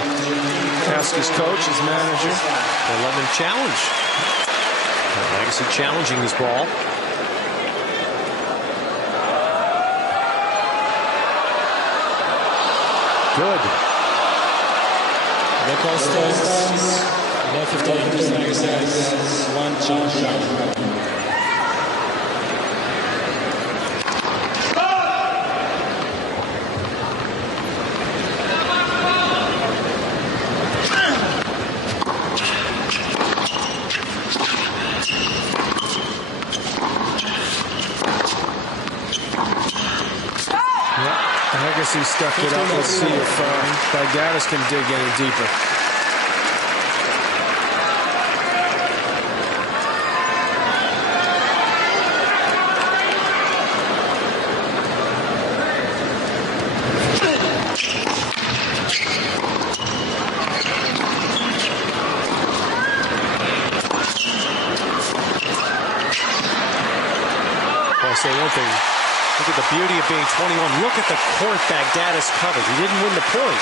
ask his coach, his manager. They're letting him challenge. Agassi challenging this ball. Good. The call stands. Left 15 Agassi. 1 challenge. Agassi stuck it up. Let's see if Baghdatis can dig any deeper. Well, I'll say one thing. Look at the beauty of being 21. Look at the court Baghdatis covered. He didn't win the point.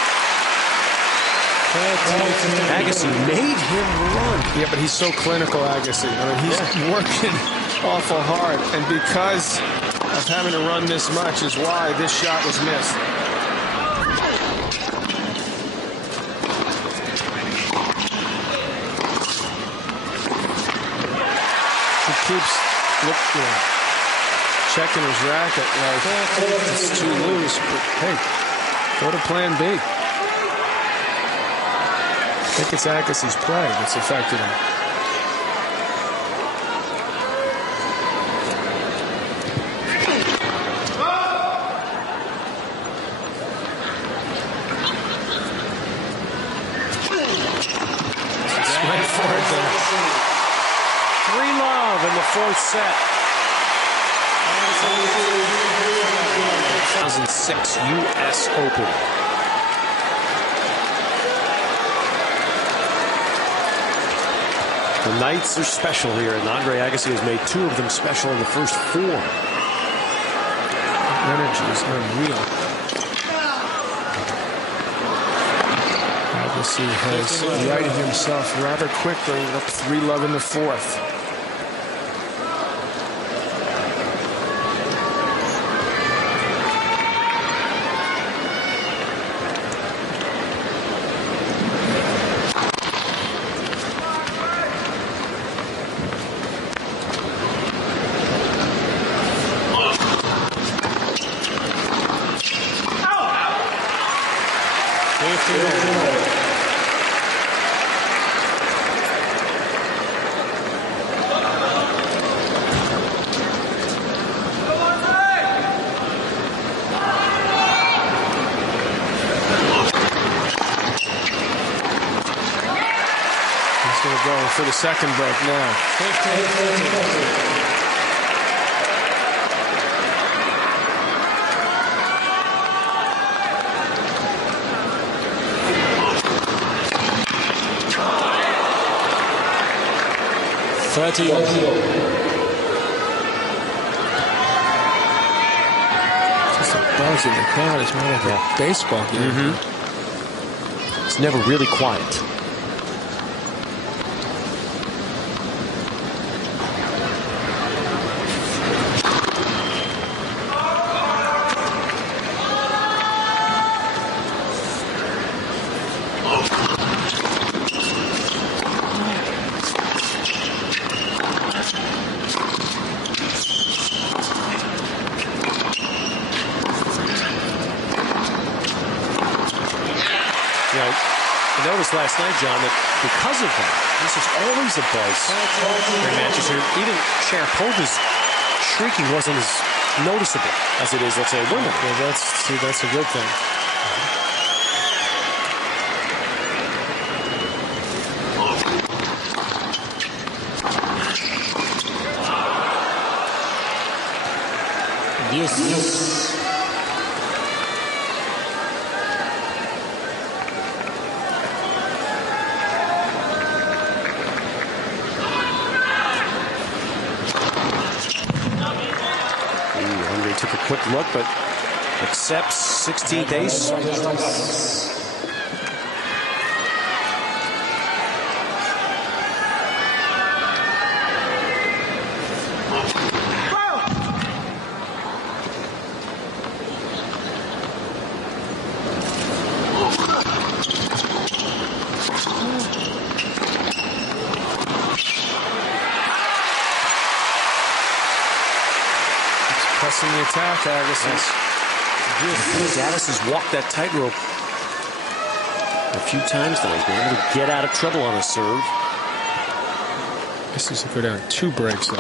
Agassi made him run. Yeah, but he's so clinical, Agassi. I mean, he's working awful hard. And because of having to run this much is why this shot was missed. He keeps checking his racket like it's too loose, but hey, go to plan B. I think it's Agassi's play that's affected him. Just went for it there. 3-love in the 4th set. 2006 U.S. Open. The nights are special here, and Andre Agassi has made 2 of them special in the first 4. energy is unreal. Agassi has righted himself rather quickly, up 3-love in the fourth. For the second break now. 30. Just a buzz in the crowd. It's more like a baseball game. It's never really quiet. I noticed last night, John, that because of that, this is always a buzz in matches here. Even Sharapova's shrieking wasn't as noticeable as it is, let's say, women. Yeah, that's a good thing. Yes. Took a quick look, but accepts 16th ace. Pressing the attack, Agassi. Baghdatis has walked that tightrope a few times now. He's been able to get out of trouble on a serve. This is to go down 2 breaks, though.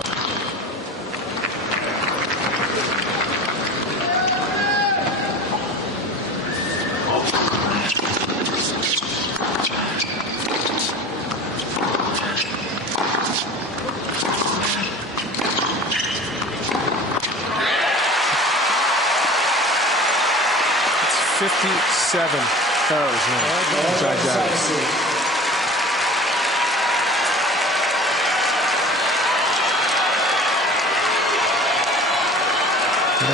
It's 57 errors now. Baghdatis.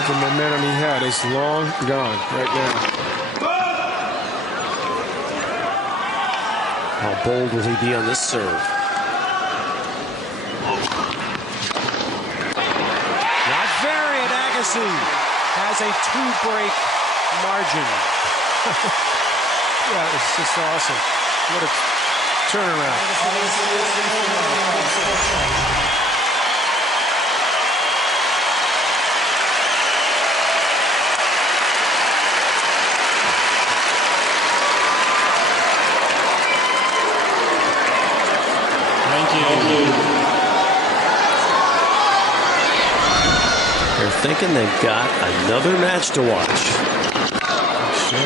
The momentum he had is long gone right now. How bold will he be on this serve? Not very, and Agassi has a 2-break margin. Yeah, it's just awesome. What a turnaround. Thank you. They're thinking they've got another match to watch. Sure.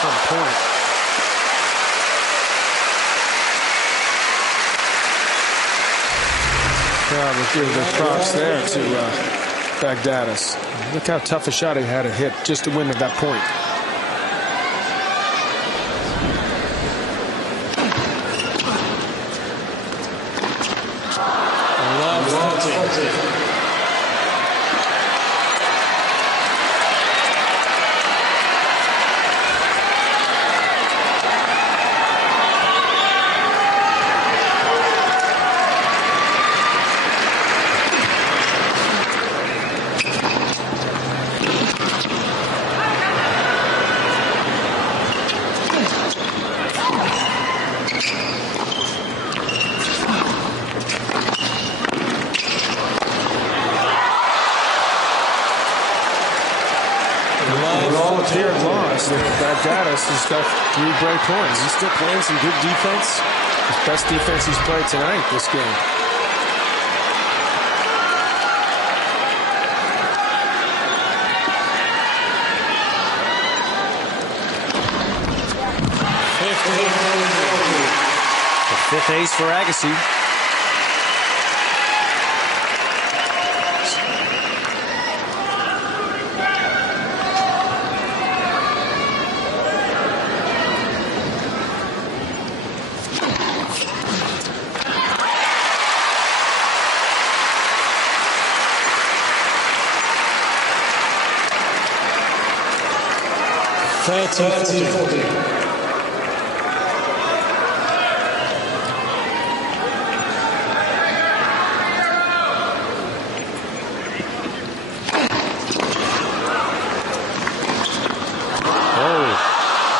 Some point. crowd will give their props there to Baghdatis. Look how tough a shot he had to hit just to win at that point. Baghdatis has got 3 break points. He's still playing some good defense. His best defense he's played tonight this game. The 5th ace for Agassi.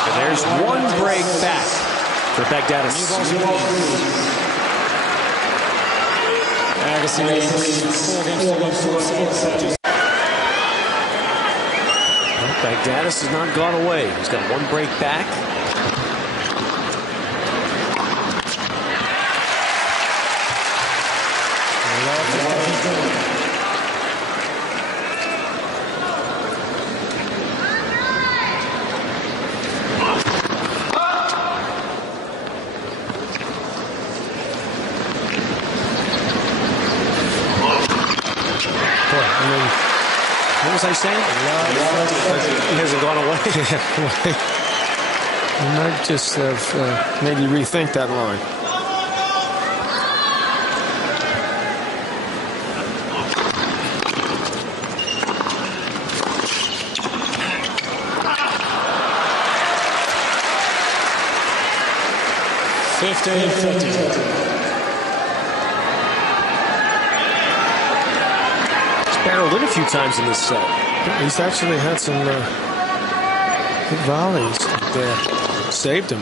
And there's one break back for Baghdatis. Agassi Baghdatis has not gone away. He's got one break back. What was I saying? He hasn't gone away. You might just have made you rethink that line. Barreled in a few times in this set. He's actually had some good volleys there. Saved him.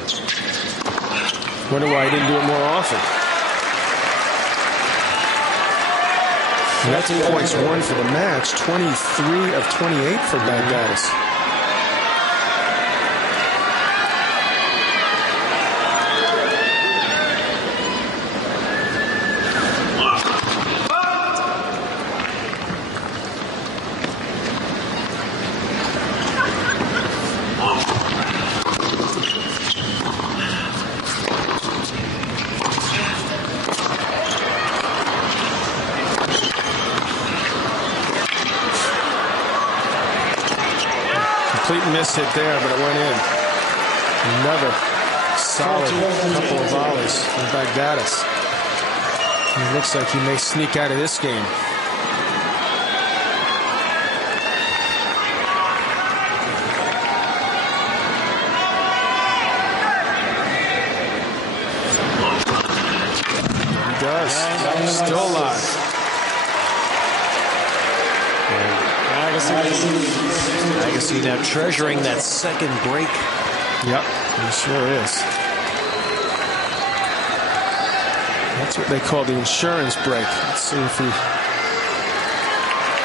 Wonder why he didn't do it more often. And that's points won for the match. 23 of 28 for Baghdatis. Complete miss hit there, but it went in. Another solid couple of volleys from Baghdatis. It looks like he may sneak out of this game. He does. Still alive. Agassi now treasuring that second break. Yep, he sure is. That's what they call the insurance break. Let's see if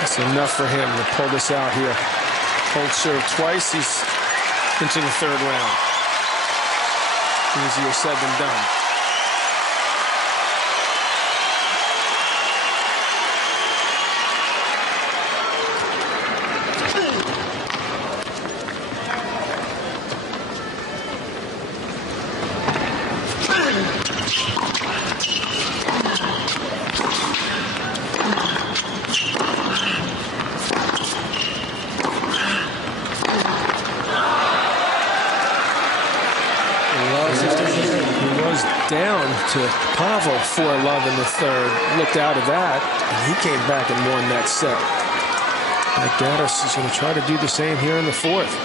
it's enough for him to pull this out here. Hold serve twice, he's into the 3rd round. Easier said than done. to Pavel 4-love in the third. Looked out of that, and he came back and won that set. Baghdatis is going to try to do the same here in the fourth.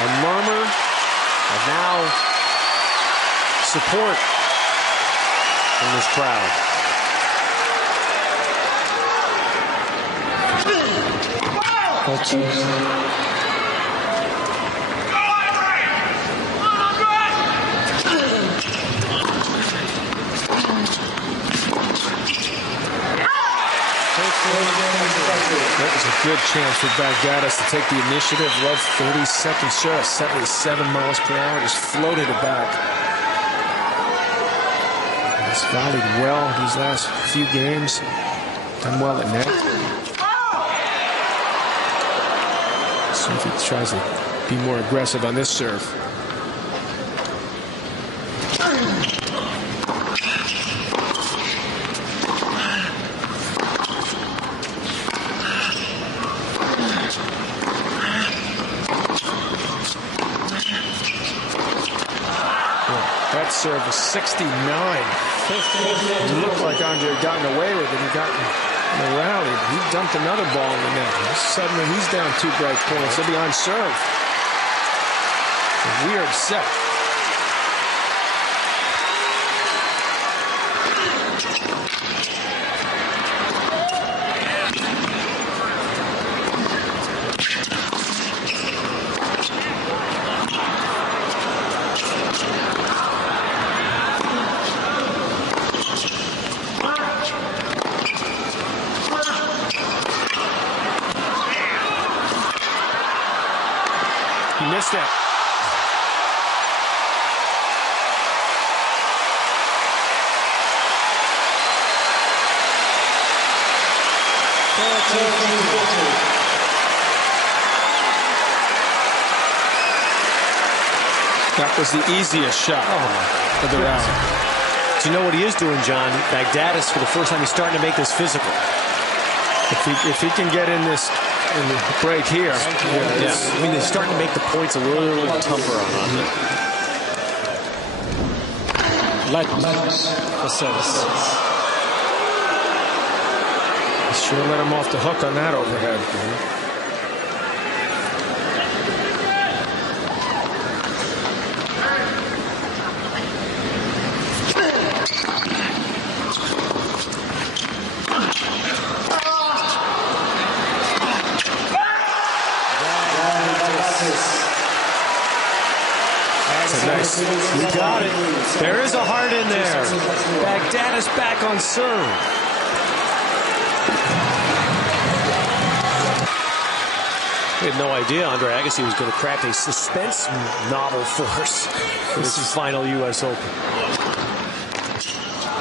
A murmur of now support from this crowd. That was a good chance for Baghdatis to take the initiative. Love 30-second serve, 77 miles per hour, just floated it back. He's volleyed well these last few games, done well at net. See if he tries to be more aggressive on this serve. That serve was 69. It looked like Andre had gotten away with it. He got in the rally. He dumped another ball in the net. Suddenly he's down 2 break points. He'll be on serve. A weird set. He missed it. That was the easiest shot of the round. Do you know what he is doing, John? Baghdatis, for the first time, he's starting to make this physical. If he can get in this in the break here, I mean, they're starting to make the points a little tougher on him. For service. He sure let him off the hook on that overhead. Nice. You got it. There is a heart in there. Baghdatis back on serve. We had no idea Andre Agassi was going to craft a suspense novel for us for this final U.S. Open.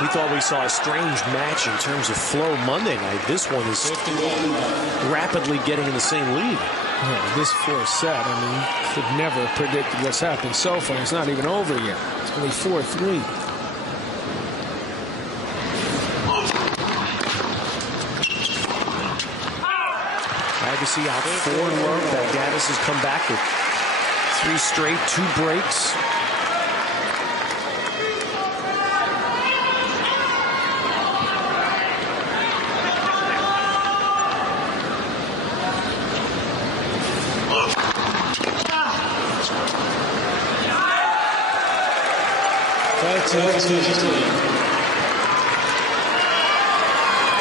We thought we saw a strange match in terms of flow Monday night. This one is rapidly getting in the same lead. Yeah, this fourth set, I mean, you could never predict what's happened so far. It's not even over yet. It's only 4-3. Agassi out 4-love. Baghdatis has come back with 3 straight, 2 breaks. Do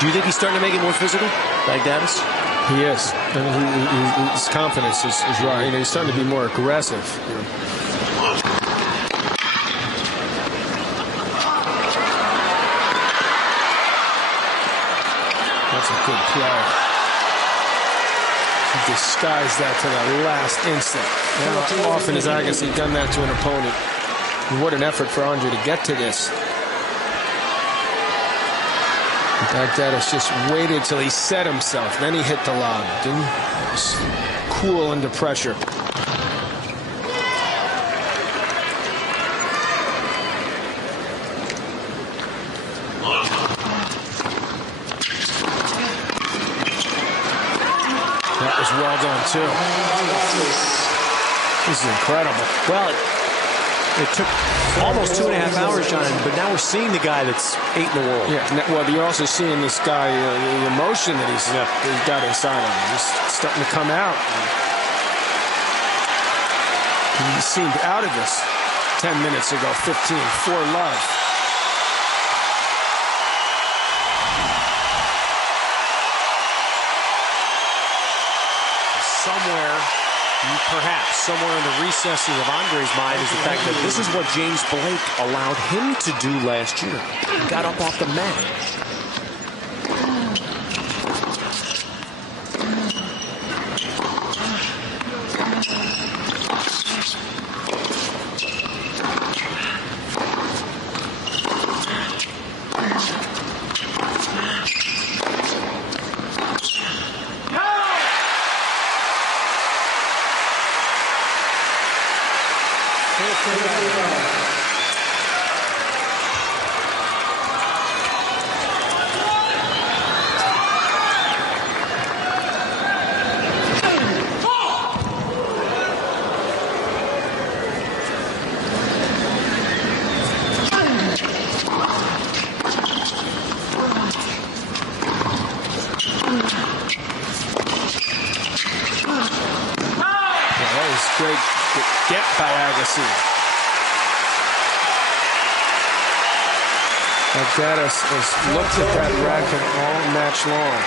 you think he's starting to make it more physical, Baghdatis? He is. And his confidence is right. You know, he's starting to be more aggressive. You know. That's a good play. He disguised that to the last instant. How often has Agassi done that to an opponent? And what an effort for Andre to get to this. Baghdatis just waited till he set himself. Then he hit the lob. Didn't just cool under pressure. well done, too. This is incredible. Well, it took almost 2.5 hours, John, but now we're seeing the guy that's 8 in the world. Yeah, well, you're also seeing this guy, the emotion that he's got inside of him. He's starting to come out. He seemed out of this 10 minutes ago, 15, for love. Perhaps somewhere in the recesses of Andre's mind is the fact that this is what James Blake allowed him to do last year. He got up off the mat. Great get by Agassi. Baghdatis has looked at that racket all match long.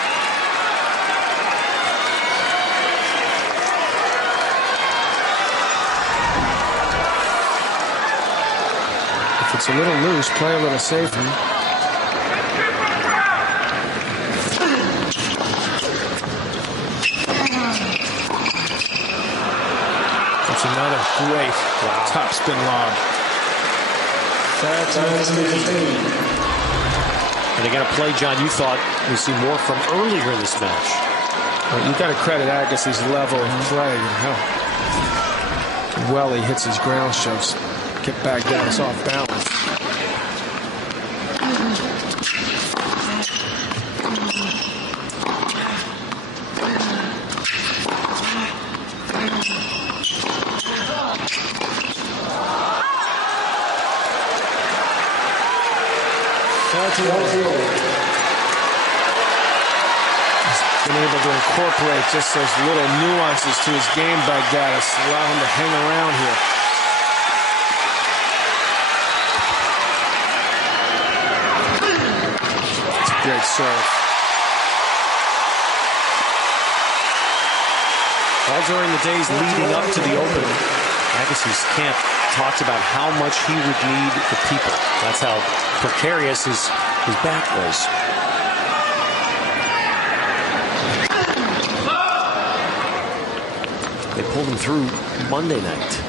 If it's a little loose, play a little safer. Another great top spin lob. And they got to play, John, you thought we'd see more from earlier in this match. Well, you got to credit Agassi's level of play and how well he hits his ground shoves. Get Baghdatis off balance. He's been able to incorporate just those little nuances to his game, Baghdatis, allow him to hang around here. It's a great serve. All during the days leading up to the Open, Agassi's camp talks about how much he would need the people. That's how precarious his back was. They pulled him through Monday night.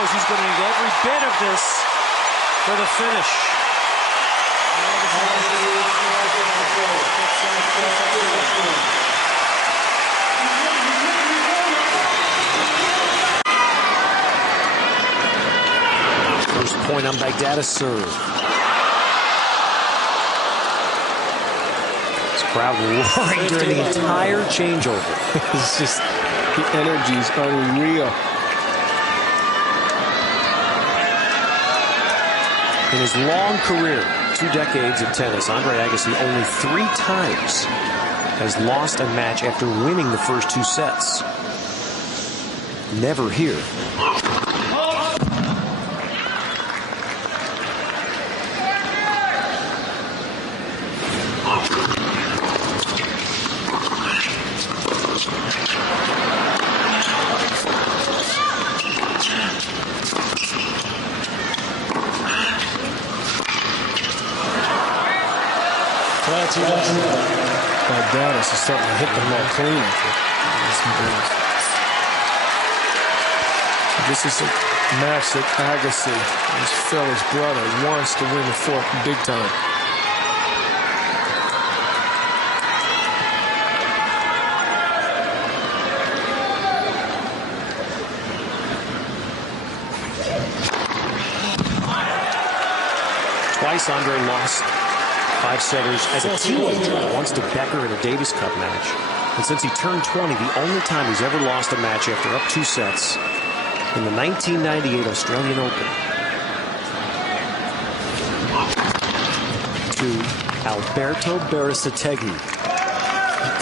He's going to need every bit of this for the finish. First point on Baghdatis' serve. This crowd roaring during the entire changeover. It's just, the energy is unreal. In his long career, 2 decades of tennis, Andre Agassi only 3 times has lost a match after winning the first 2 sets. Never here. Baghdatis is starting to hit the ball clean. This is a match that Agassi, his Phil's brother, wants to win the fourth big time. Twice Andre lost 5 setters as a teenager, once to Becker in a Davis Cup match. And since he turned 20, the only time he's ever lost a match after up 2 sets in the 1998 Australian Open to Alberto Berasategui.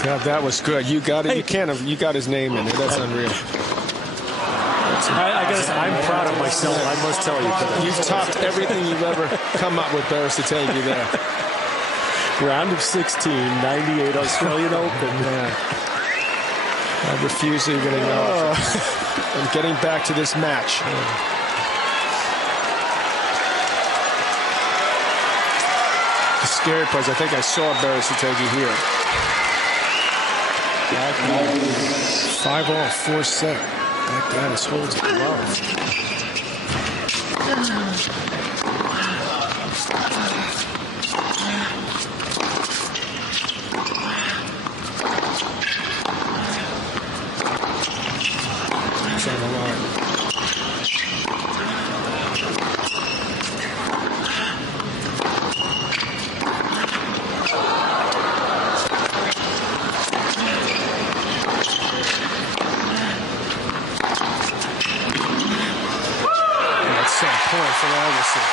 God, that was good. You got it. You got his name in there. That's unreal. I guess I'm proud of myself, I must tell you. You've topped everything you've ever come up with, Berasategui there. Round of 16, 98 Australian Open. Yeah. I refuse to even acknowledge it. I'm getting back to this match. The scary part is I think I saw Berasategui here. 5-all, 4 set. Baghdatis holds it well. It's on the line. Point for Agassi.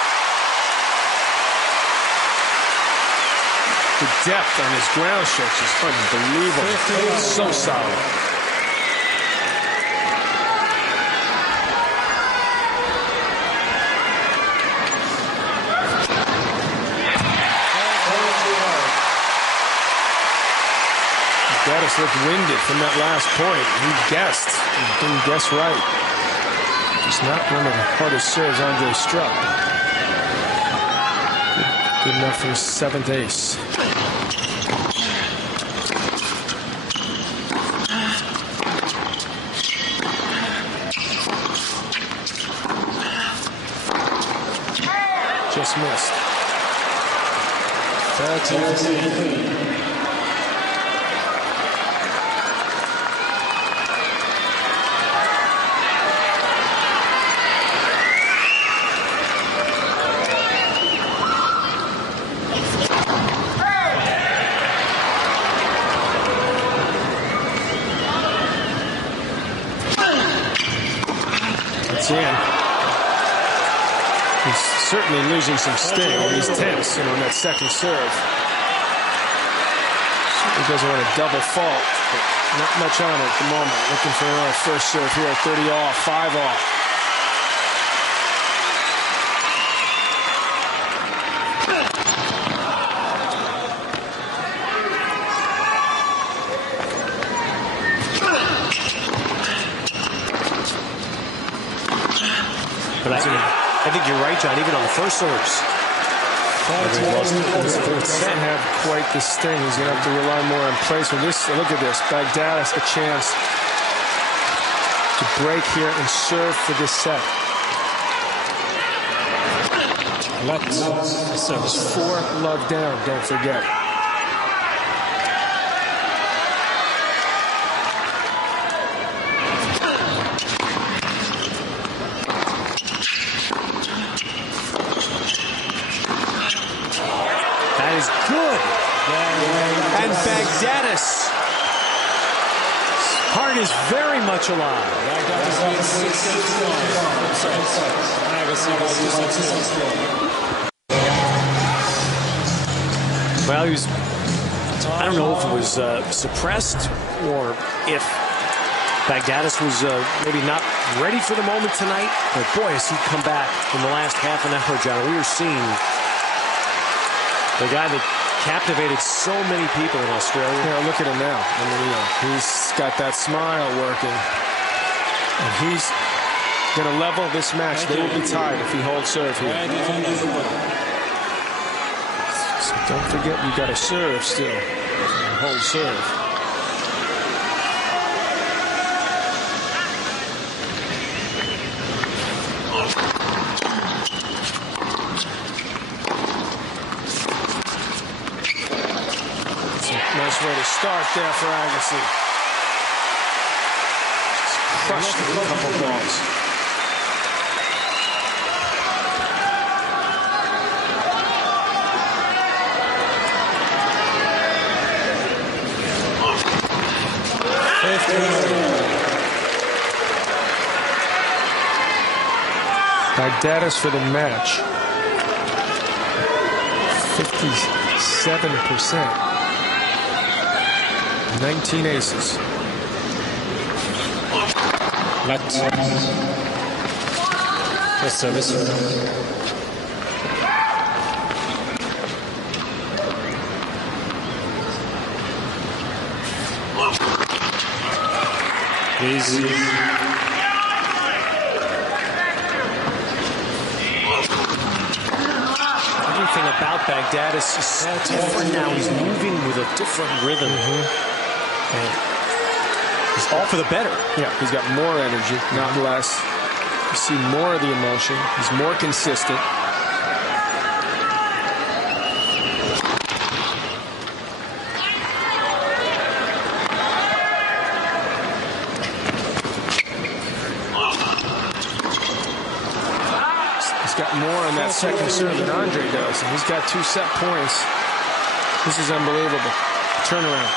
The depth on his ground strokes is unbelievable. So solid. Baghdatis looked winded from that last point. He guessed. He didn't guess right. It's not one of the hardest serves Andre struck. Good enough for his 7th ace. Just missed. In. He's certainly losing some sting, and he's tense, on that second serve. He doesn't want a double fault, but not much on it at the moment. Looking for another first serve here, 30-all, 5-all. But I think you're right, John, even on the first serves. He doesn't have quite the sting. He's going to have to rely more on placement. Look at this. Baghdatis a chance to break here and serve for this set. Service 4 love down, don't forget. Is good. And Baghdatis' heart is very much alive. Well, he was, I don't know if it was suppressed or if Baghdatis was maybe not ready for the moment tonight. But boy, has he come back in the last half an hour, John. We are seeing the guy that captivated so many people in Australia. Yeah, look at him now. I mean, he's got that smile working. And he's going to level this match. They will be tied if he holds serve here. So don't forget, you got to serve still. Hold serve. Nice way to start there for Agassi. Just crushed a couple balls. Baghdatis for the match. 57%. 19 aces. First service. Please. Everything about Baghdatis is so different now. He's moving with a different rhythm. And he's all for the better. Yeah, he's got more energy, not less. You see more of the emotion. He's more consistent. He's got more on that second serve than Andre does, and he's got 2 set points. This is unbelievable. Turnaround.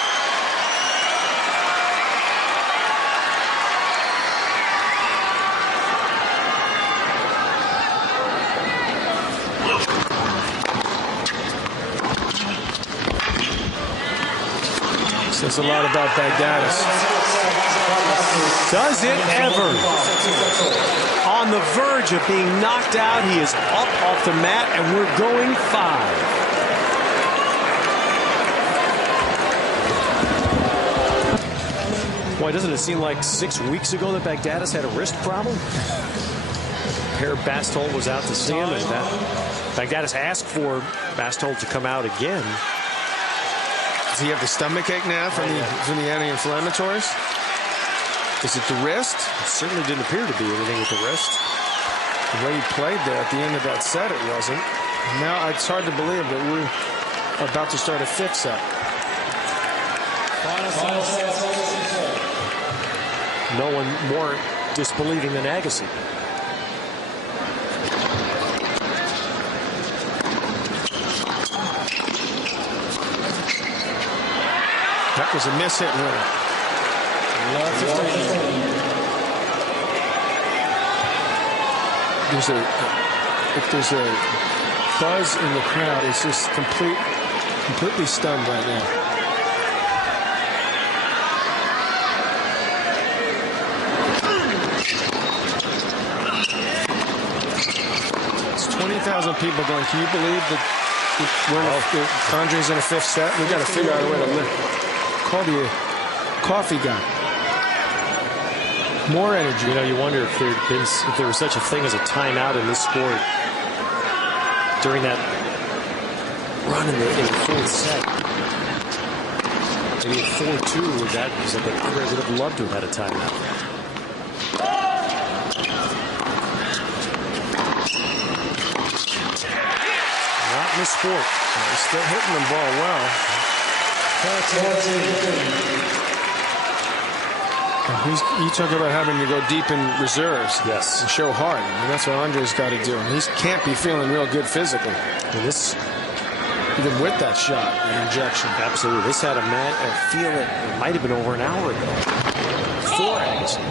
Says a lot about Baghdatis. Does it ever? On the verge of being knocked out, he is up off the mat, and we're going 5. Boy, doesn't it seem like 6 weeks ago that Baghdatis had a wrist problem? Per Bastol was out to see him, and Baghdatis asked for Bastol to come out again. Does he have the stomach ache now from the anti-inflammatories? Is it the wrist? It certainly didn't appear to be anything with the wrist. The way he played there at the end of that set, it wasn't. Now it's hard to believe that we're about to start a 5th set. No one more disbelieving than Agassi. That was a miss-hit winner. If there's a buzz in the crowd, it's just completely stunned right now. It's 20,000 people going, can you believe that Andre's in a 5th set? We got to figure out a way to call the coffee guy. More energy. You know, you wonder if there was such a thing as a timeout in this sport during that run in the 4th set. Maybe a 4-2 with that, because I think Andre would have loved to have had a timeout. Not in the sport. He's still hitting the ball well. You talk about having to go deep in reserves. Yes. And show heart. I mean, that's what Andre's got to do. And he can't be feeling real good physically. And this, even with that shot, an injection. Absolutely. This had a feel that it might have been over an hour ago for Agassi.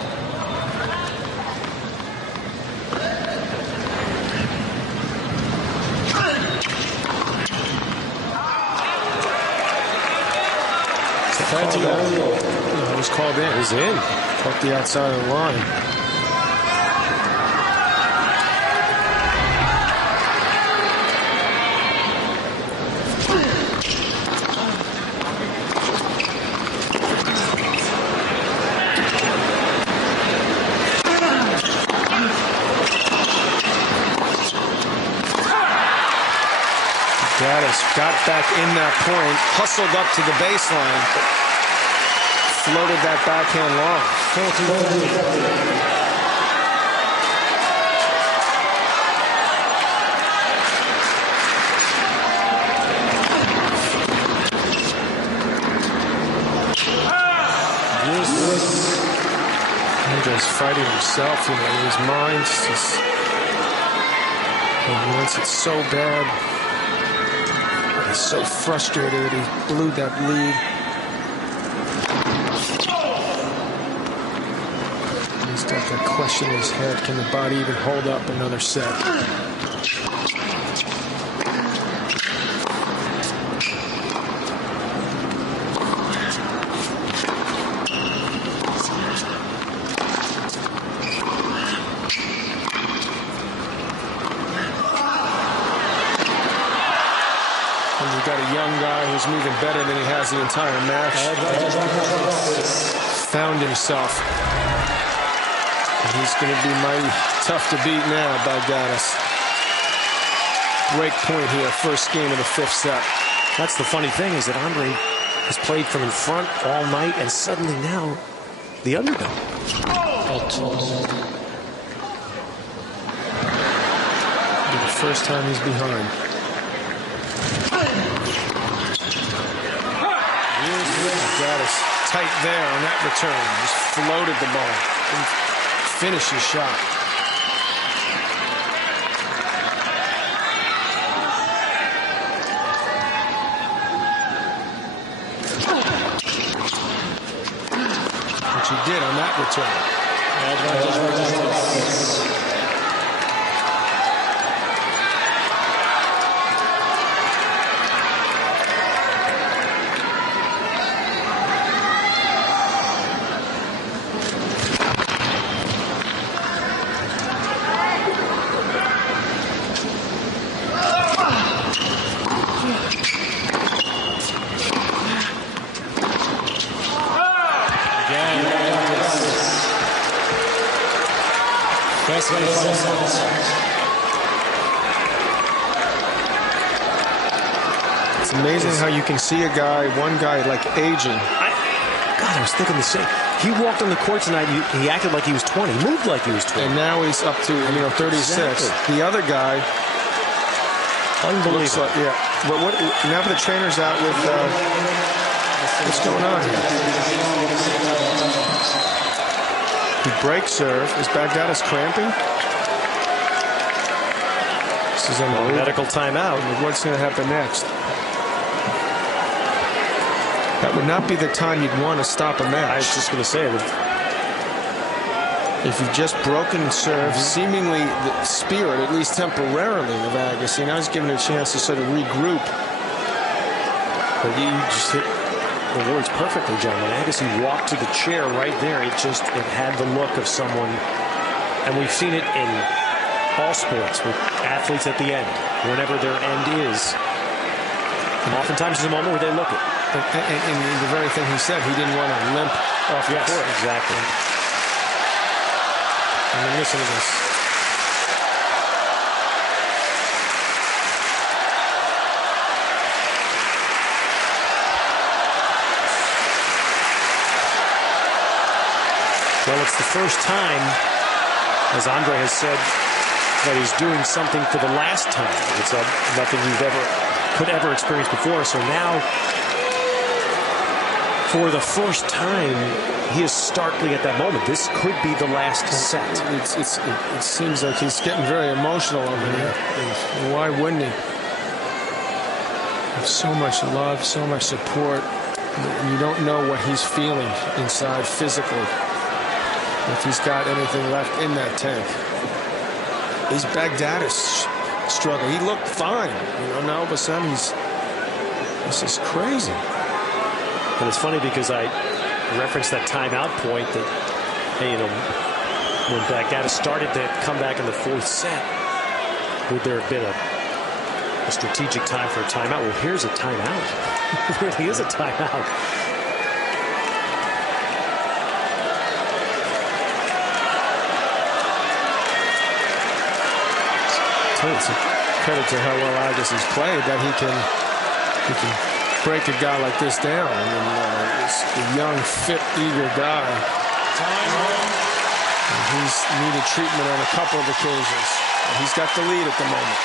He was called in. He's in. Off the outside of the line. Baghdatis got back in that point, hustled up to the baseline, floated that backhand long. Andre's fighting himself, you know, in his mind. He wants it so bad. He's so frustrated that he blew that lead. He's got that question in his head. Can the body even hold up another set? He's moving better than he has the entire match. Found himself. And he's going to be mighty tough to beat now, Baghdatis. Break point here, first game of the 5th set. That's the funny thing, is that Andre has played from in front all night, and suddenly now the underdog. The first time he's behind. Baghdatis tight there on that return. Just floated the ball and finished his shot. Which he did on that return. It's amazing how you can see a guy, one guy like aging. God, I was thinking the same. He walked on the court tonight. He acted like he was 20, moved like he was 20. And now he's up to 36. Exactly. The other guy, unbelievable. Like, yeah. But what now? The trainer's out with what's going on here? He break serve. Is Baghdatis cramping? This is a medical timeout. What's going to happen next? That would not be the time you'd want to stop a match. I was just going to say that. If you've just broken serve, seemingly the spirit, at least temporarily, of Agassi, now he's given it a chance to sort of regroup. But you just hit the words perfectly, John. When Agassi walked to the chair right there, it had the look of someone, and we've seen it in all sports with athletes at the end, whenever their end is. And oftentimes there's a moment where they look it. And the very thing he said, he didn't want to limp off the court. Exactly. And then listen to this. Well, it's the first time, as Andre has said, that he's doing something for the last time. It's nothing could ever experience before. So now, for the first time, he is starkly at that moment. This could be the last set. It seems like he's getting very emotional over here. And why wouldn't he? So much love, so much support. You don't know what he's feeling inside physically. If he's got anything left in that tank. Is Baghdatis struggling? He looked fine. Now all of a sudden this is crazy. And it's funny because I referenced that timeout point that, hey, when Baghdatis started to come back in the 4th set, would there have been a strategic time for a timeout? Well, here's a timeout. It really is a timeout. It's a credit to how well Agassi's played that he can break a guy like this down. I mean, it's a young, fit, eager guy. And he's needed treatment on a couple of occasions. And he's got the lead at the moment.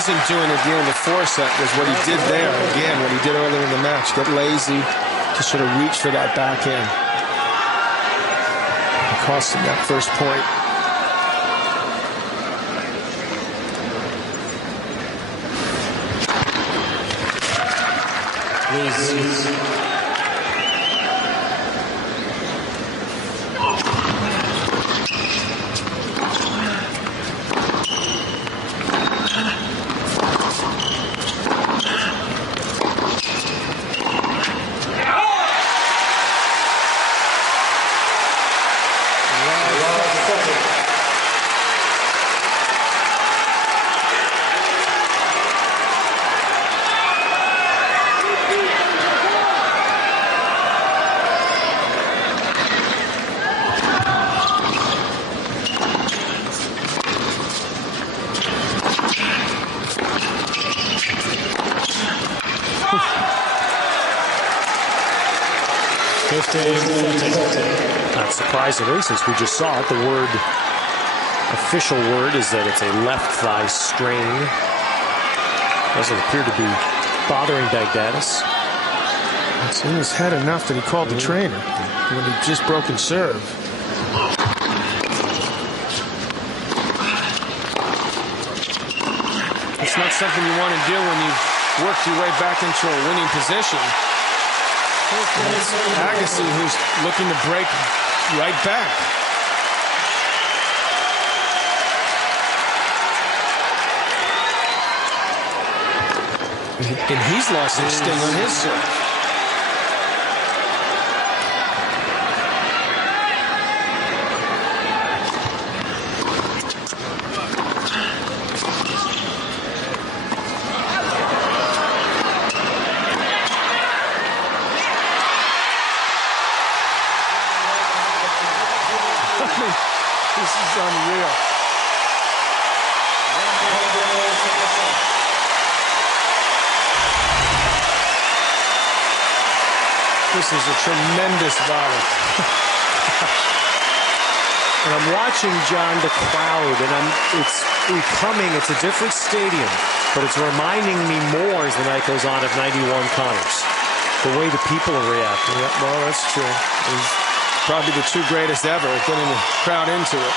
wasn't doing at the end of the fourth set was what he did there. Again, what he did earlier in the match. Get lazy to sort of reach for that backhand. It cost him that first point. Please. Not surprisingly, since we just saw it, the official word is that it's a left thigh strain. Doesn't appear to be bothering Baghdatis. It's in his head enough that he called the trainer when he just broken serve. It's not something you want to do when you've worked your way back into a winning position. It's Agassi who's looking to break right back. And he's lost some sting on his serve. This is unreal. This is a tremendous volley. And I'm watching, John, the crowd, and it's becoming, it's a different stadium, but it's reminding me more as the night goes on of 91 Connors. The way the people are reacting. Yeah, well, that's true. It's probably the two greatest ever at getting the crowd into it.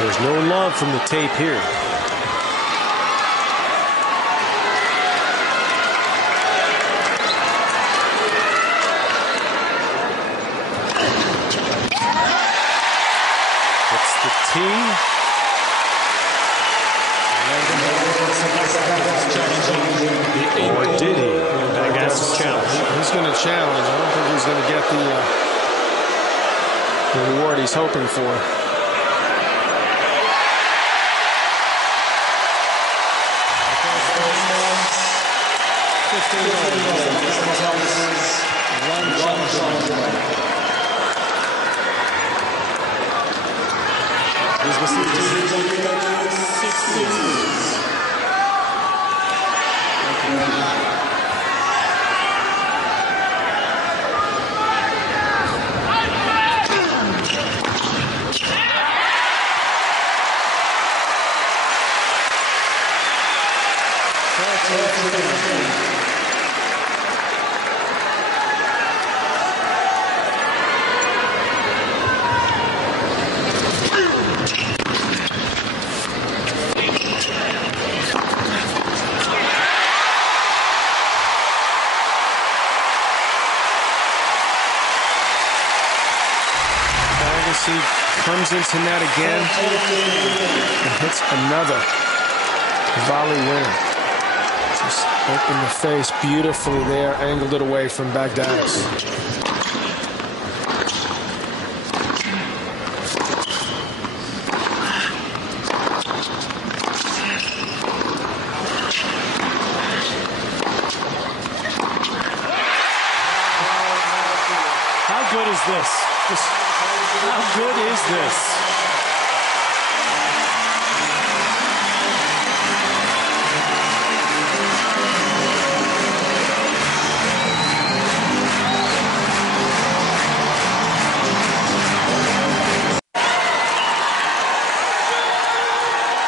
There's no love from the tape here. It's the tee. Or did he? Agassi challenge. He's going to challenge. I don't think he's going to get the reward he's hoping for. Agassi comes into net again and hits another volley winner. Just opened the face beautifully there, angled it away from Baghdatis. How good is this? How good is this?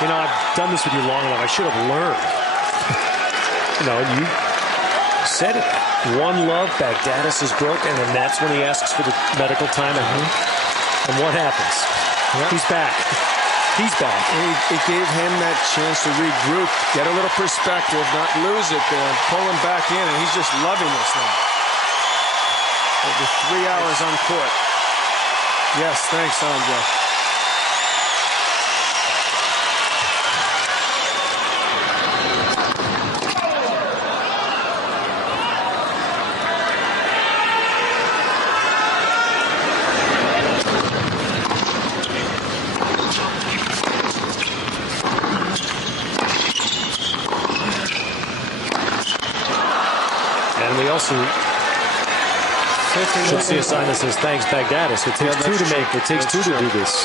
You know, I've done this with you long enough. I should have learned. You know, you said it. One love, Baghdatis is broken, and that's when he asks for the medical time. And what happens? Yep. He's back. He's back. It gave him that chance to regroup, get a little perspective, not lose it there, pull him back in, and he's just loving this now. Over 3 hours on court. Yes, thanks, Andre. And we also should see a sign that says, thanks, Baghdatis. It takes two to make. It takes two to do this.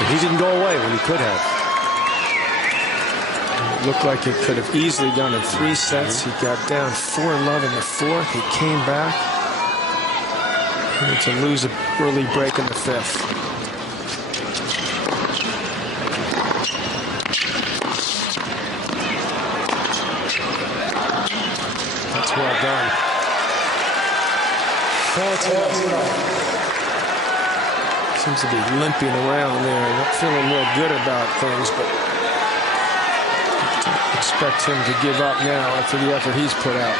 And he didn't go away when he could have. It looked like it could have easily gone in 3 sets. He got down 4-love in the fourth. He came back. And to lose an early break in the fifth. That's well done. Seems to be limping around there, not feeling real good about things, but don't expect him to give up now after the effort he's put out.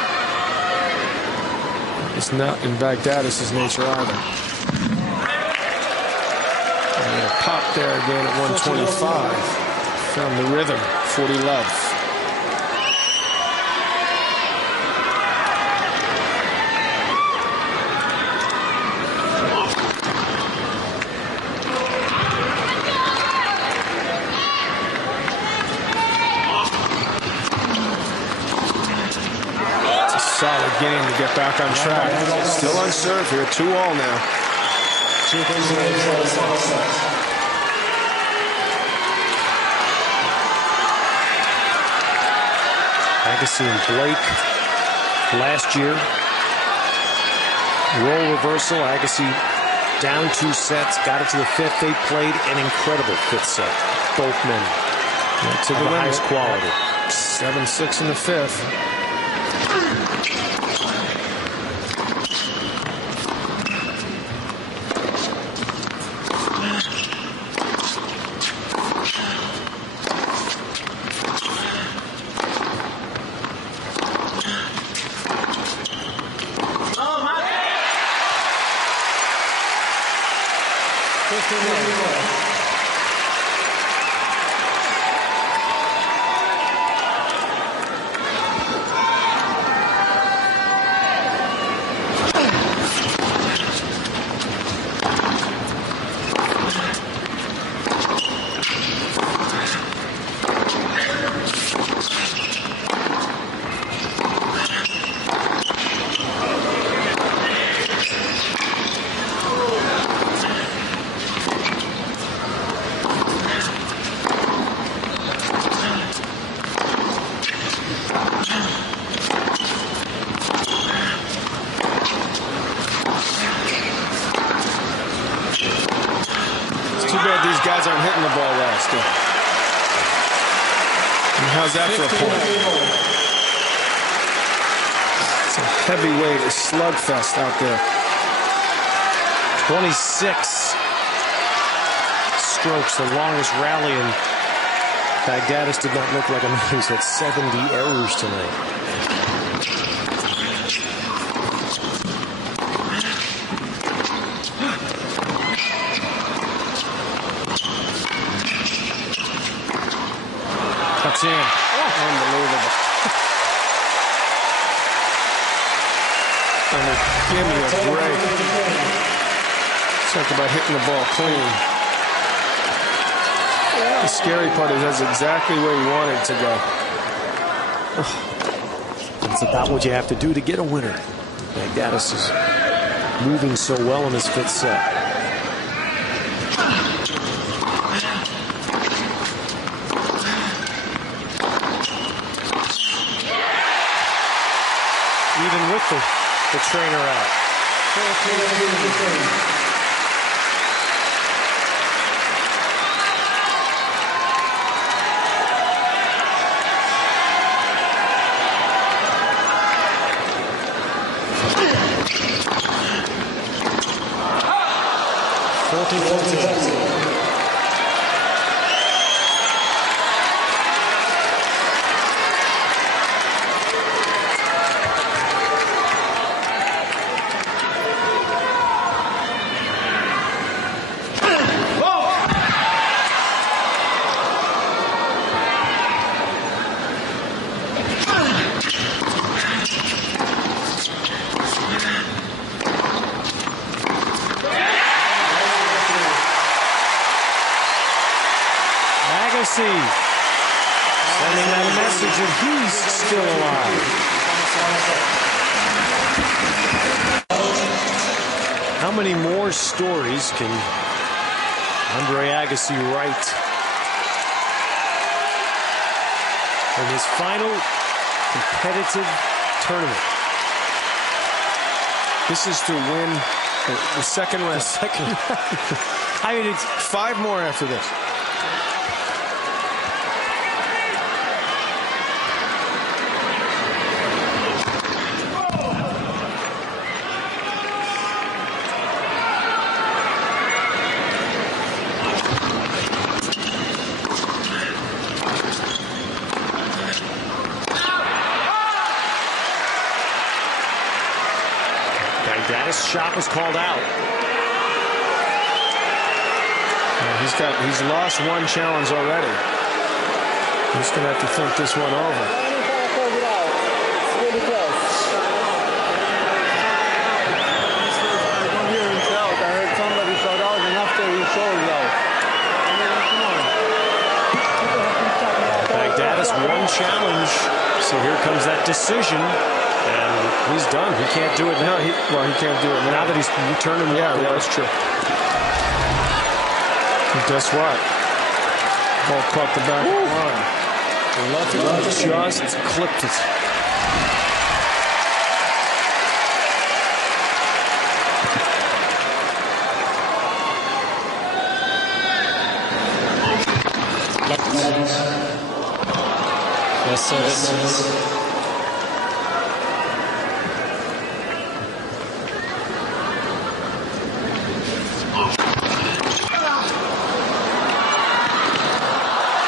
It's not in Baghdatis' nature either. And a pop there again at 125. Found the rhythm, 40-love. Solid game to get back on track. Still on serve here, 2-all now. Agassi and Blake last year. Role reversal. Agassi down 2 sets, got it to the fifth. They played an incredible fifth set. Both men to the highest quality. 7-6 in the fifth. These guys aren't hitting the ball well still. And how's that for a point? It's a heavyweight, a slugfest out there. 26 strokes, the longest rally, and Baghdatis did not look like a man who's had 70 errors tonight. I mean, give me a break. Talk about hitting the ball clean. The scary part is that's exactly where he wanted to go. It's about what you have to do to get a winner. Baghdatis is moving so well in his fifth set. Even with the trainer out. Agassi sending that message that he's still alive. How many more stories can Andre Agassi write in his final competitive tournament? This is to win the second round. I mean, it's 5 more after this. Baghdatis' shot was called out. He's lost one challenge already. He's going to have to think this one over. Baghdatis one challenge, so here comes that decision. And he's done. He can't do it now. He can't do it now that he's returning. Yeah, that's true. And guess what? Ball caught the back of the line. Just clipped it. Yes, sir.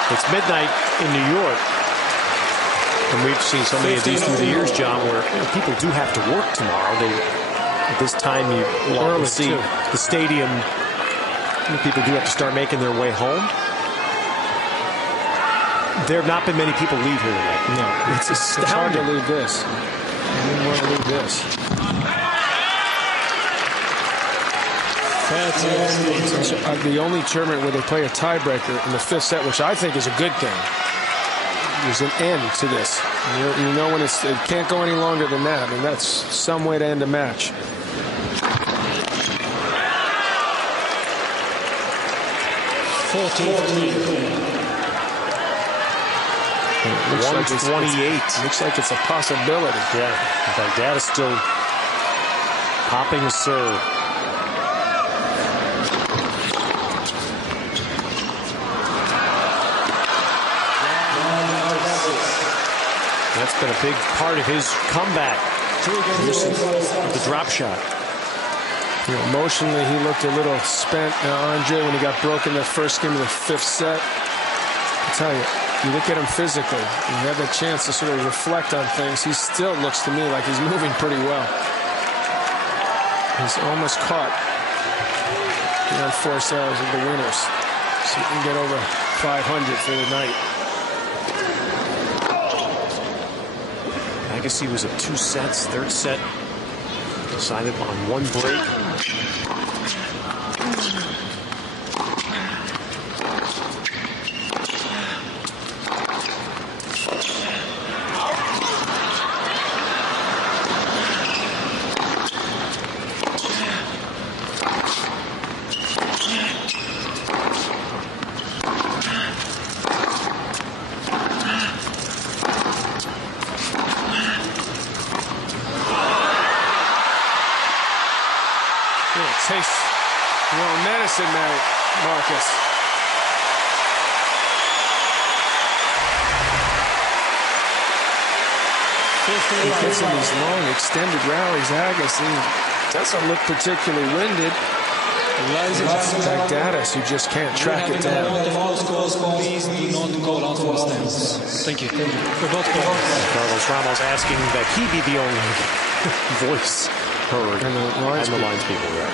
It's midnight in New York, and we've seen so many of these through the years, John, where people do have to work tomorrow. At this time, you want to see the stadium. People do have to start making their way home. There have not been many people leave here tonight. No, it's astounding. It's hard to leave this. You didn't want to leave this. The only tournament where they play a tiebreaker in the 5th set, which I think is a good thing. There's an end to this. You know when it can't go any longer than that, and that's some way to end a match. Looks 128. Looks like it's a possibility. Yeah, Baghdatis still popping a serve. That's been a big part of his comeback. The drop shot. Emotionally, he looked a little spent, Andre, when he got broken that first game of the 5th set. I tell you, you look at him physically, and you have the chance to sort of reflect on things. He still looks to me like he's moving pretty well. He's almost caught the unforced errors of the winners. So he can get over 500 for the night. Agassi was up 2 sets. 3rd set Decided on one break. Taste your own medicine, Marcus. He gets in these long, extended rallies. Agassi doesn't look particularly winded. Baghdatis, who just can't track it down. Please do not call out for stands. Thank you. For both players. Carlos Ramos asking that he be the only voice heard and the lines people there.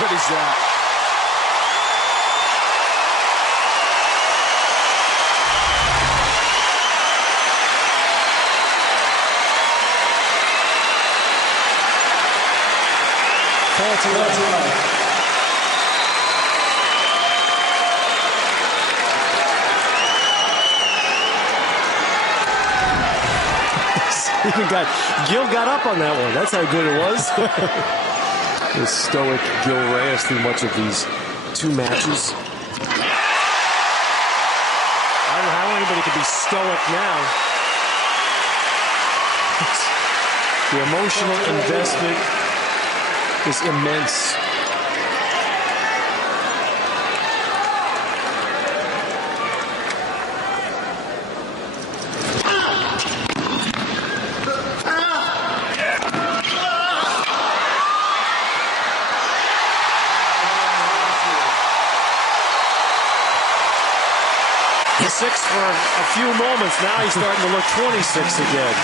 What is that? Gil got up on that one. That's how good it was. The stoic Gil Reyes through much of these two matches. I don't know how anybody could be stoic now. The emotional investment is immense. Six for a few moments. Now he's starting to look 26 again.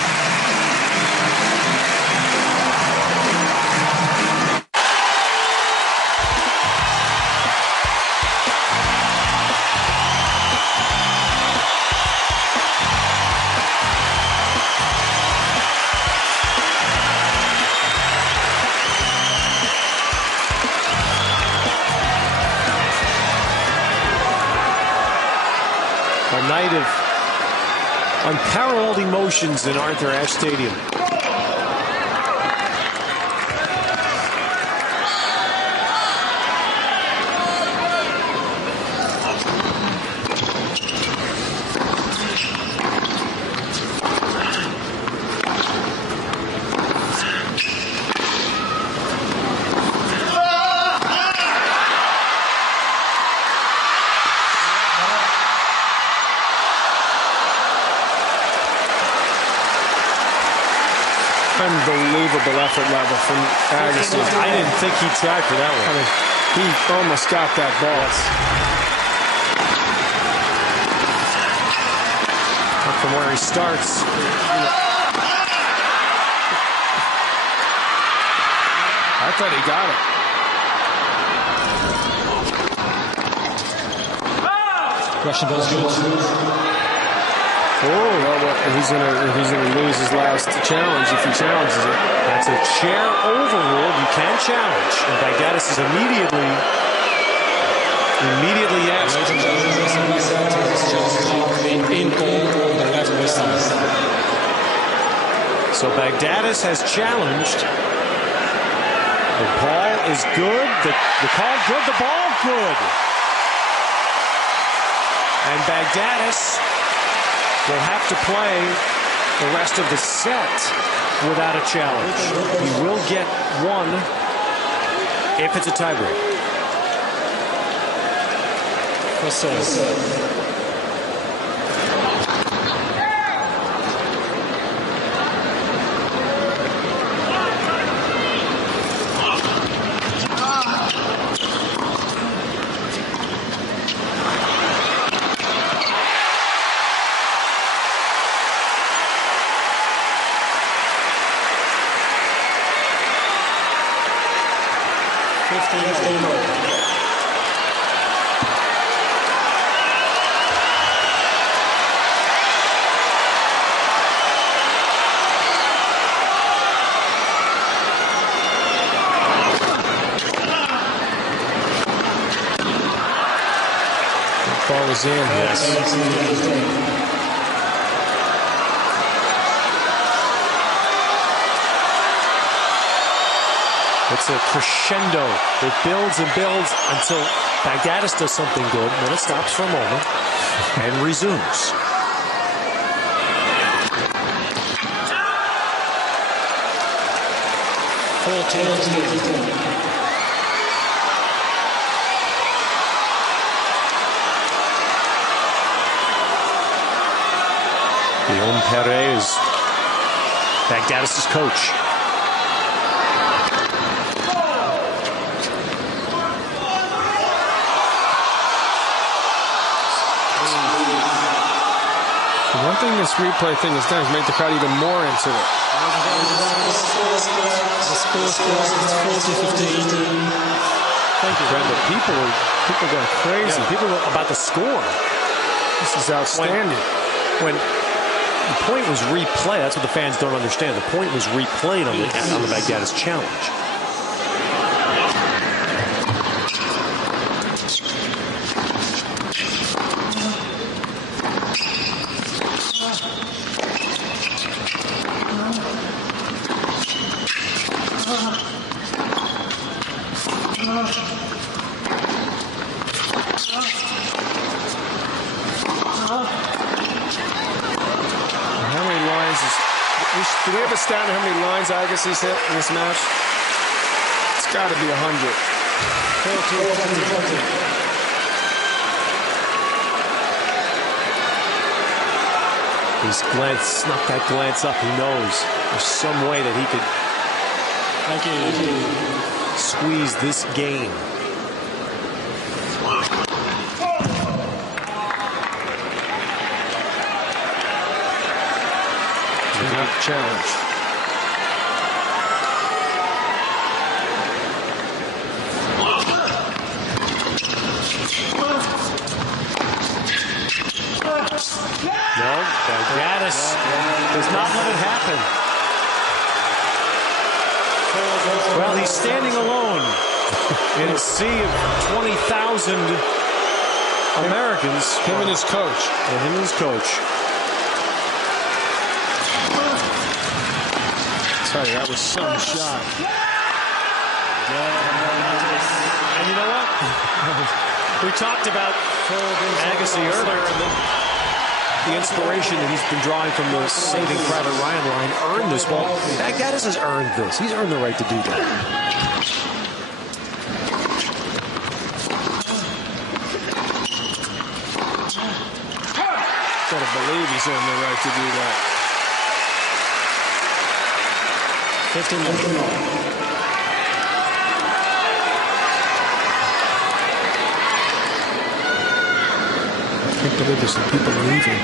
A night of unparalleled emotions in Arthur Ashe Stadium. Unbelievable effort level from Agassi. I didn't think he'd try for that one. I mean, he almost got that ball. Up from where he starts. I thought he got it. Russian ball's good. Oh, well, he's gonna lose his last challenge if he challenges it. That's a chair overrule. You can challenge, and Baghdatis is immediately asked. In goal on the left wrist side. So Baghdatis has challenged. The ball is good. The call good. The ball good. And Baghdatis will have to play the rest of the set without a challenge. He will get one if it's a tiebreak. ball was in. Yes. It's a crescendo. It builds and builds until Baghdatis does something good. Then it stops for a moment and resumes. Guillaume Perez, Baghdatis' coach. One thing this replay thing has done is make the crowd even more into it. The score is 40-15. Thank you, Brenda. People are going crazy. Yeah. People are about the score. This is outstanding. When the point was replayed, that's what the fans don't understand. The point was replayed on the Baghdatis challenge. Do we have a stat on how many lines Agassi's hit in this match? It's got to be 100. He's snuck that glance up. He knows there's some way that he could squeeze this game. Challenge. No, Baghdatis does not let it happen. Well, he's standing alone in a sea of 20,000 Americans. Him and his coach. And him and his coach. Tell you, that was some shot. And you know what? We talked about Agassi earlier, and the inspiration that he's been drawing from the Saving Private Ryan line earned this. Well, Baghdatis has earned this. He's earned the right to do that. Gotta believe he's earned the right to do that. 15 minutes. I can't believe there's some people leaving.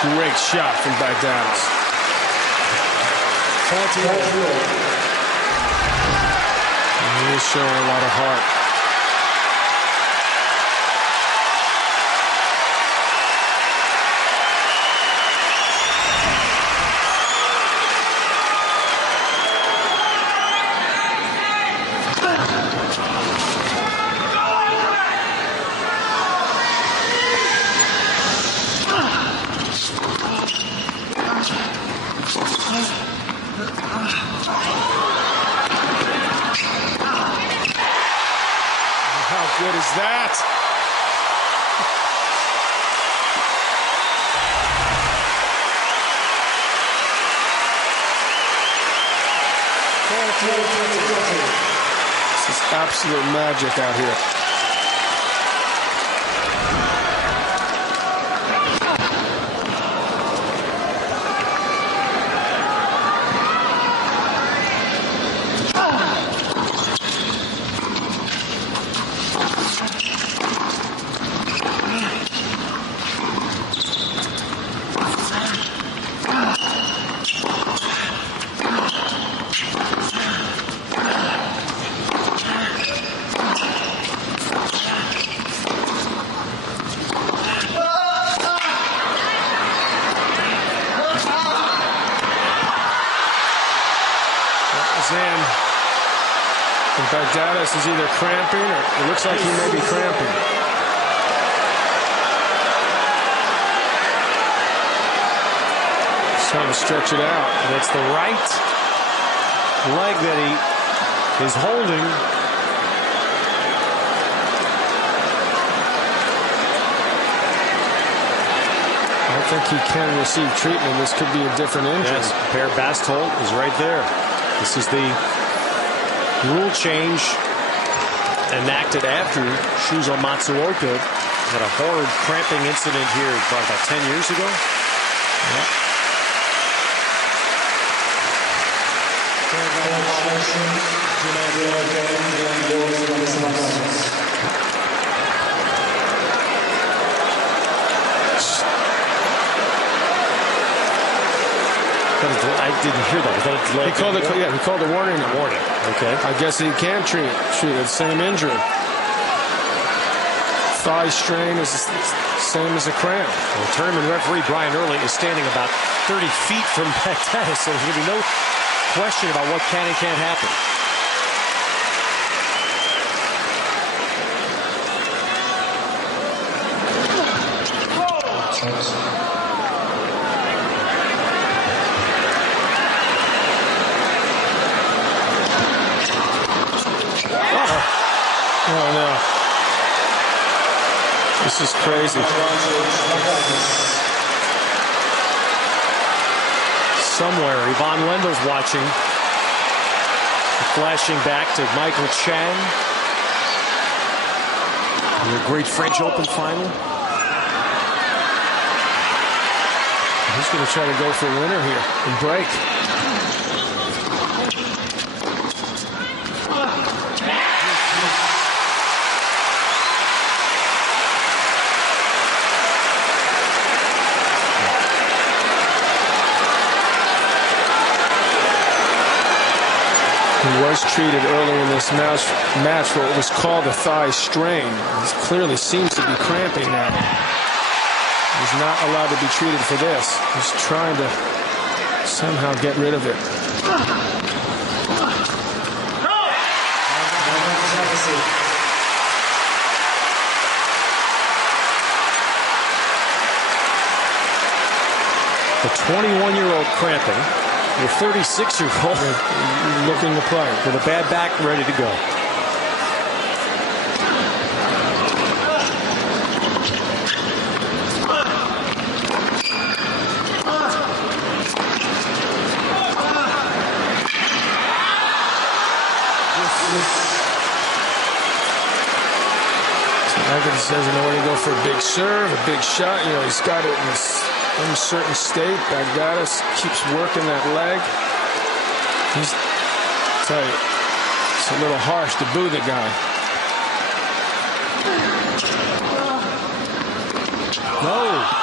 Great shot from Baghdatis. 48. He is showing a lot of heart. good is that? This is absolute magic out here. And Baghdatis is either cramping or it looks like he may be cramping. He's trying to stretch it out. And it's the right leg that he is holding. I don't think he can receive treatment. This could be a different injury. Yes, Per Basthold is right there. This is the rule change enacted after Shuzo Matsuoka had a horrid cramping incident here about 10 years ago. I didn't hear that. He called it. Yeah, he called a warning. Okay. I guess he can treat the same injury. Thigh strain is the same as a cramp. Well, tournament referee Brian Early is standing about 30 feet from Baghdatis, so there's going to be no question about what can and can't happen. Oh no. This is crazy. Somewhere, Yvonne Wendel's watching. Flashing back to Michael Chang. The great French Open final. He's going to try to go for a winner here and break. He was treated early in this match for what was called a thigh strain. He clearly seems to be cramping now. He's not allowed to be treated for this. He's trying to somehow get rid of it. The 21-year-old cramping. The 36-year-old looking to play with a bad back, ready to go. Agassi doesn't know when to go for a big serve, a big shot. You know, he's got it in this uncertain state. Baghdatis keeps working that leg. He's, I tell you, it's a little harsh to boo the guy. No.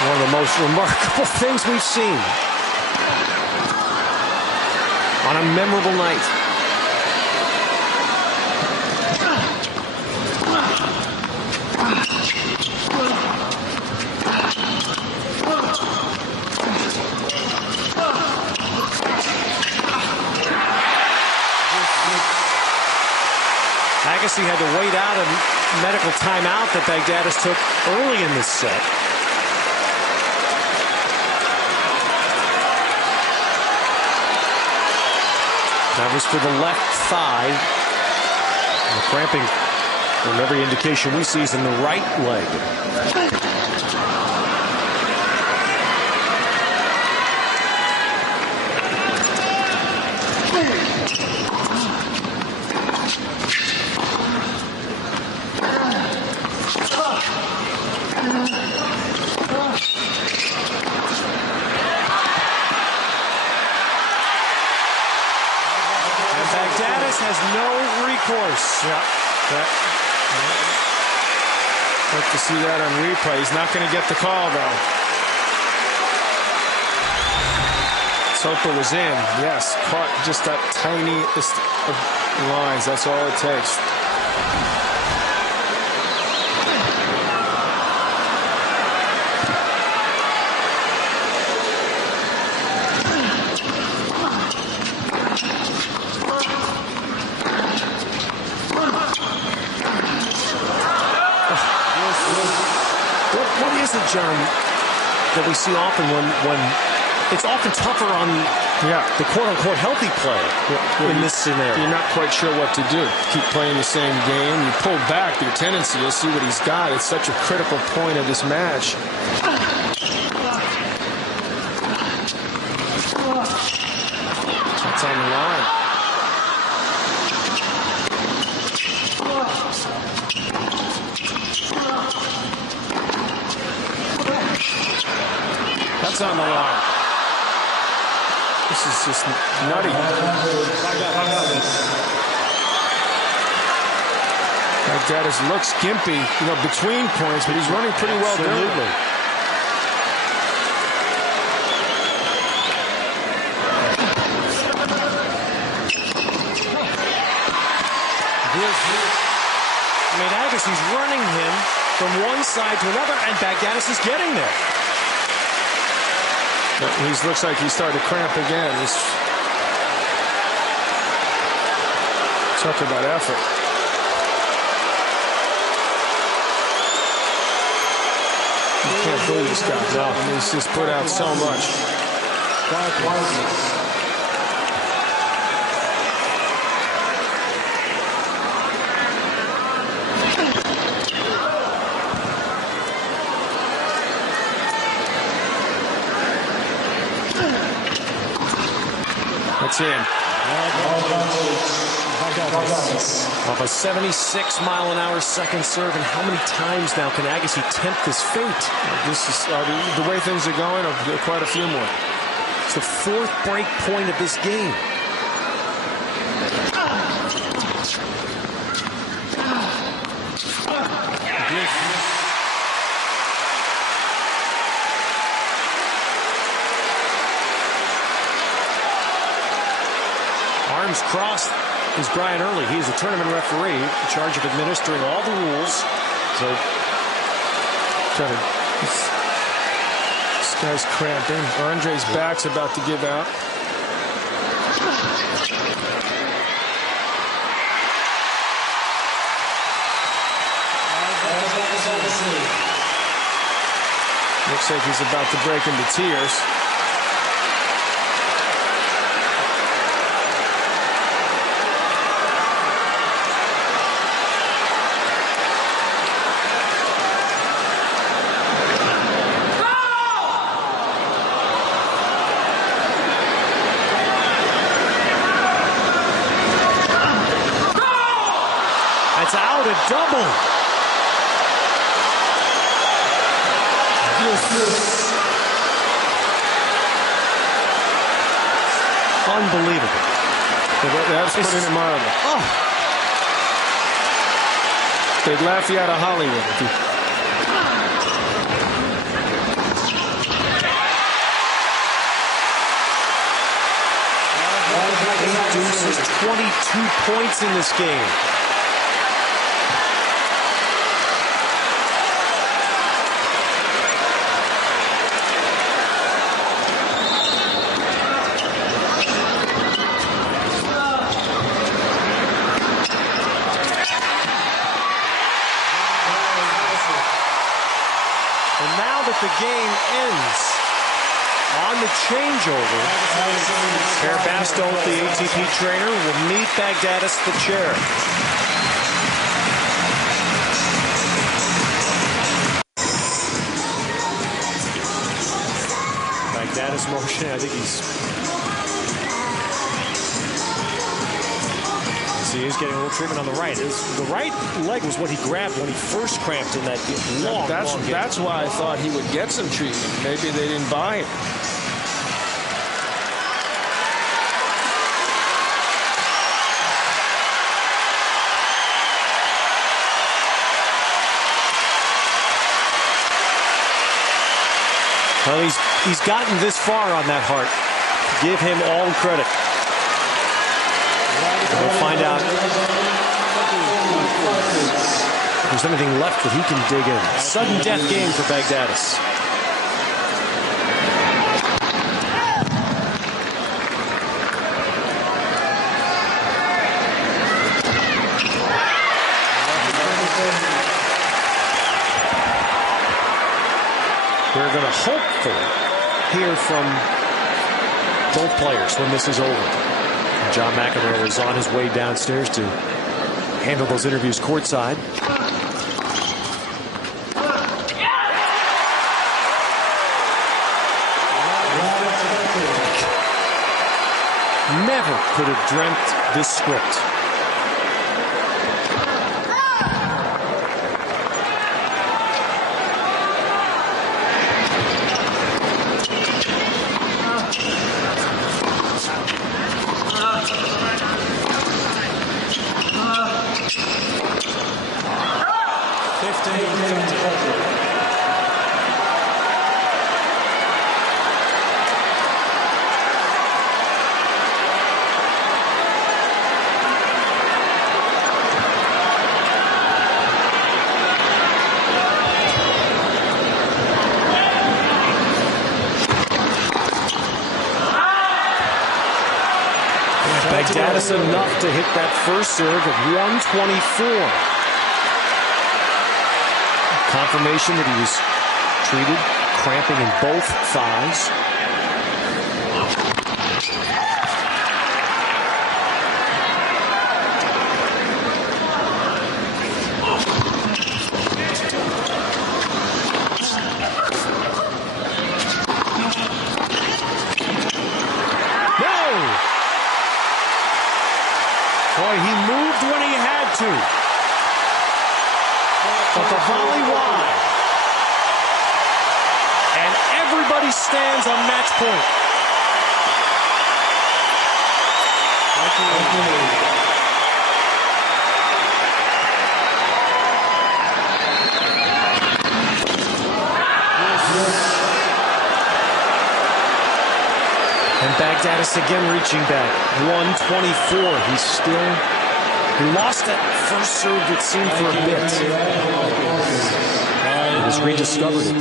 One of the most remarkable things we've seen on a memorable night. Agassi had to wait out a medical timeout that Baghdatis took early in this set. That was for the left thigh. And the cramping, from every indication we see, is in the right leg. Baghdatis has no recourse. Yeah. Like to see that on replay. He's not going to get the call, though. Soto was in. Yes, caught just that tiniest of lines. That's all it takes. What is it, John, that we see often when it's often tougher on the quote-unquote healthy player in this scenario? You're not quite sure what to do. Keep playing the same game. You pull back your tendency. You'll see what he's got. It's such a critical point of this match. That's on the line. That's on the line. This is just nutty. Baghdatis looks gimpy, between points, but he's running pretty well. Absolutely. Agassi's running him from one side to another, and Baghdatis is getting there. He looks like he's starting to cramp again. Talk about effort. You can't believe this guy. No. I mean, he's just put out so much. That's in. Off a 76-mile-an-hour second serve, and how many times now can Agassi tempt this fate? This is the way things are going. Quite a few more. It's the fourth break point of this game. Arms crossed is Brian Early. He is the tournament referee in charge of administering all the rules. So, this guy's cramping. Andre's back's about to give out. Looks like he's about to break into tears. That's out, a double. Unbelievable. That's putting it mildly. Oh. They'd laugh you out of Hollywood if you... Deuces 22 points in this game. And now that the game ends, On the changeover, Per Bastow, the ATP trainer, will meet Baghdatis the chair. Baghdatis motion, I think he's getting a little treatment on the right. The right leg was what he grabbed when he first cramped in that long game. That's why I thought he would get some treatment. Maybe they didn't buy it. Well, he's gotten this far on that heart. Give him all the credit. And we'll find out if there's anything left that he can dig in. Sudden death game for Baghdatis. We're going to hopefully hear from both players when this is over. John McEnroe is on his way downstairs to handle those interviews courtside. Never could have dreamt this script. Baghdatis enough to hit that first serve at 124. Confirmation that he was treated, cramping in both thighs. Boy, he moved when he had to. But the volley wide. And everybody stands on match point. And Baghdatis again reaching back. 124. He lost that first serve, it seemed, for a bit. He has rediscovered it.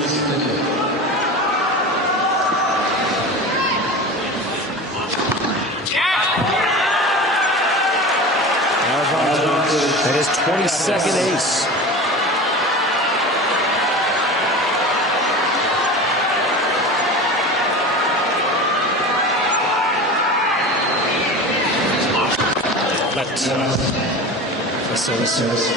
And his 22nd ace. Service.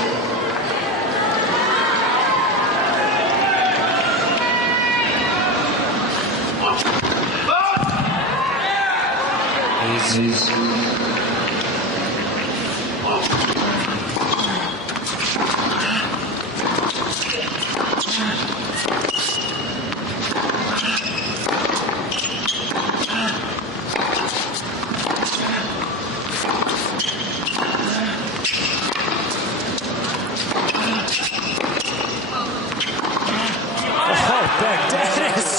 Baghdatis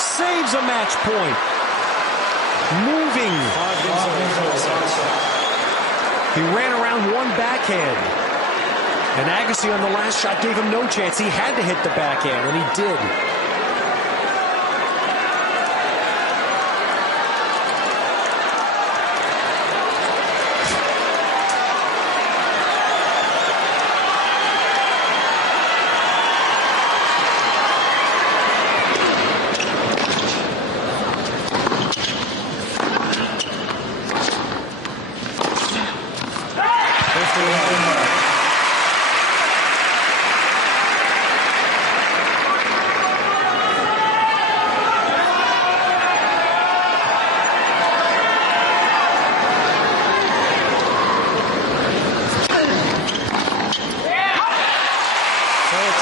saves a match point. Moving. He ran around one backhand. And Agassi on the last shot gave him no chance. He had to hit the backhand, and he did.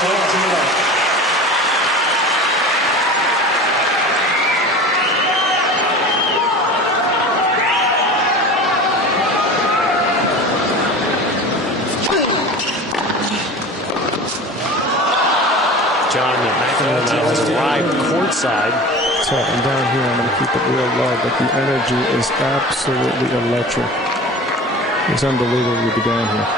John McEnroe has arrived courtside. So I'm down here. I'm going to keep it real low, but the energy is absolutely electric. It's unbelievable to be down here.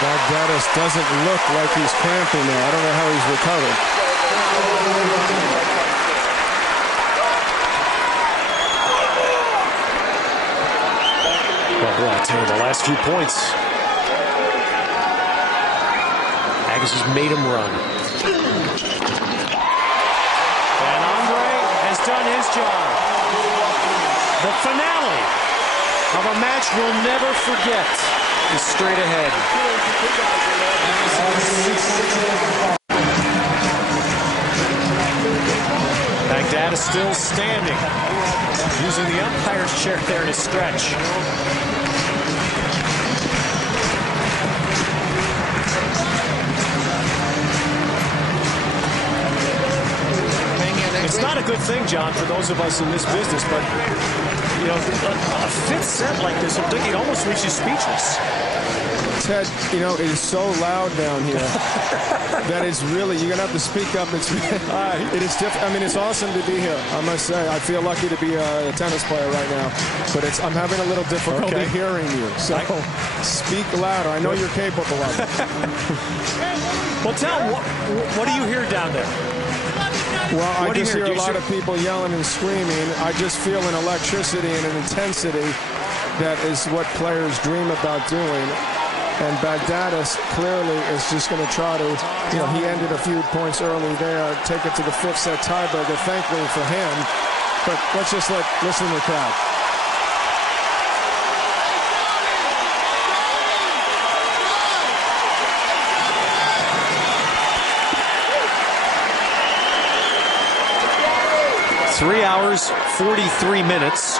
Baghdatis doesn't look like he's cramping now. I don't know how he's recovered. Well, boy, I'll tell you, the last few points, Agassi's made him run. And Andre has done his job. The finale of a match we'll never forget is straight ahead. Baghdatis still standing, using the umpire's chair there to stretch. It's not a good thing, John, for those of us in this business, but, you know, a fifth set like this, I'm thinking it almost makes you speechless. Ted, you know, it is so loud down here that it's really, you're going to have to speak up. It is different. I mean, it's awesome to be here, I must say. I feel lucky to be a tennis player right now, but I'm having a little difficulty hearing you. So speak louder. I know you're capable of it. Well, tell what do you hear down there? Well, I just hear a lot of people yelling and screaming. I just feel an electricity and an intensity that is what players dream about doing. And Baghdatis clearly is just going to try to, you know, he ended a few points early there, take it to the fifth set tiebreaker, thankfully for him. But let's just listen to the crowd. Three hours, 43 minutes.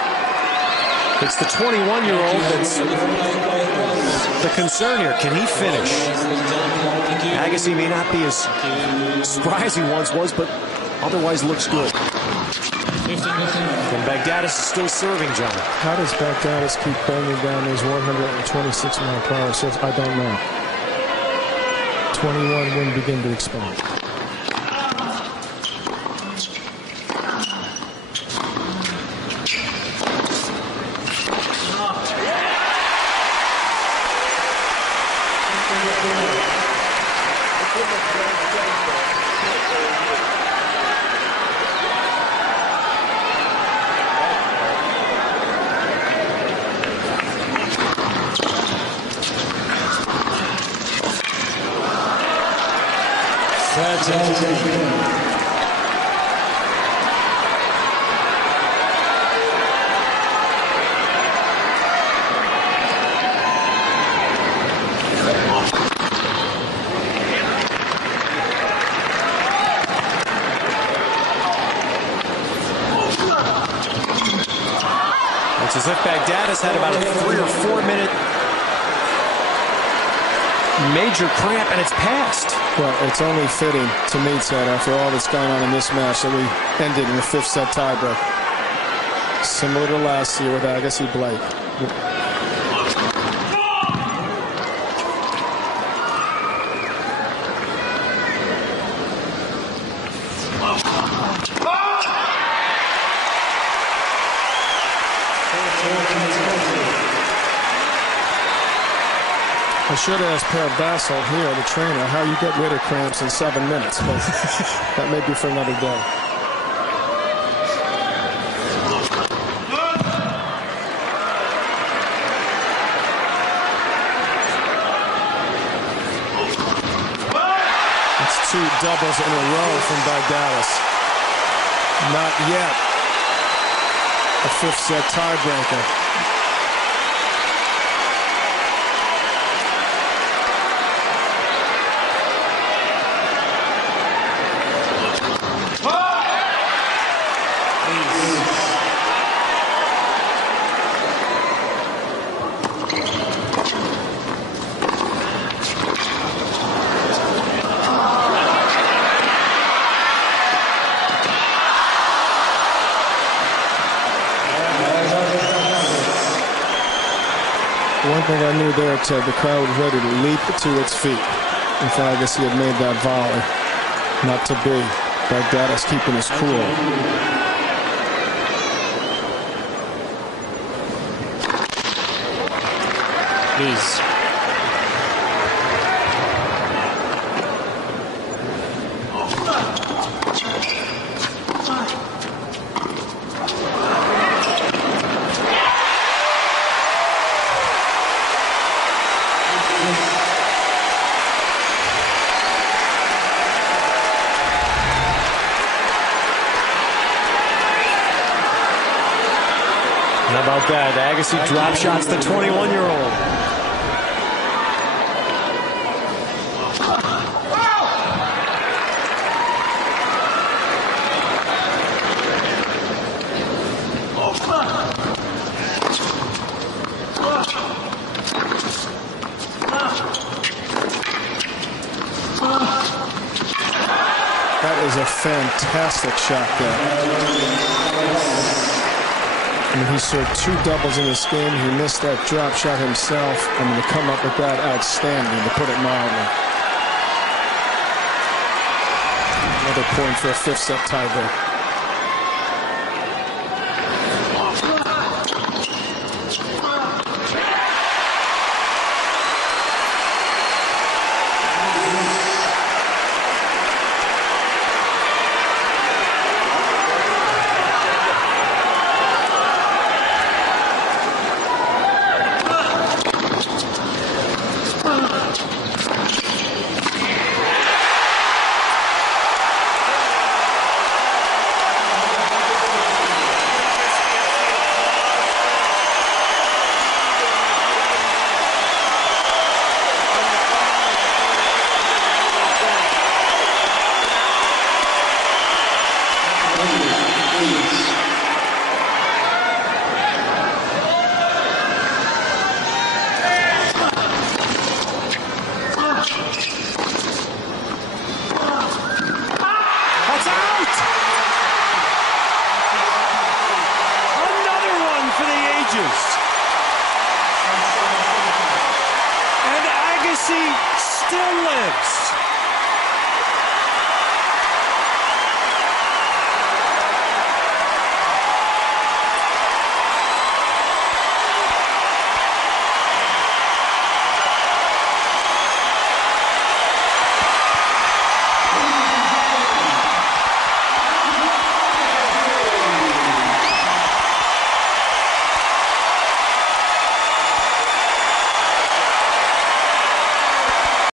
It's the 21-year-old that's the concern here. Can he finish? Agassi may not be as spry as he once was, but otherwise looks good. And Baghdatis is still serving, John. How does Baghdatis keep banging down those 126-mile-per-hour serves? I don't know. 21 wouldn't begin to expand. It's as if Baghdatis had about a 3 or 4 minute major cramp, and it's passed. Well, it's only fitting to me, Ted, after all that's going on in this match, that we ended in a fifth set tiebreak. Similar to last year with Agassi Blake. I should ask Per Bassel here, the trainer, how you get rid of cramps in 7 minutes, but that may be for another day. It's 2 doubles in a row from Baghdatis. Not yet a fifth set tiebreaker. One thing I knew there, Ted, the crowd was ready to leap to its feet if Agassi had made that volley. Not to be. Baghdatis keeping his cool. Please. How about that? Agassi drop shots the 21-year-old. That is a fantastic shot there. I mean, he served 2 doubles in this game. He missed that drop shot himself. I mean, to come up with that, outstanding, to put it mildly. Another point for a 5th set tiebreak. And Agassi still lives.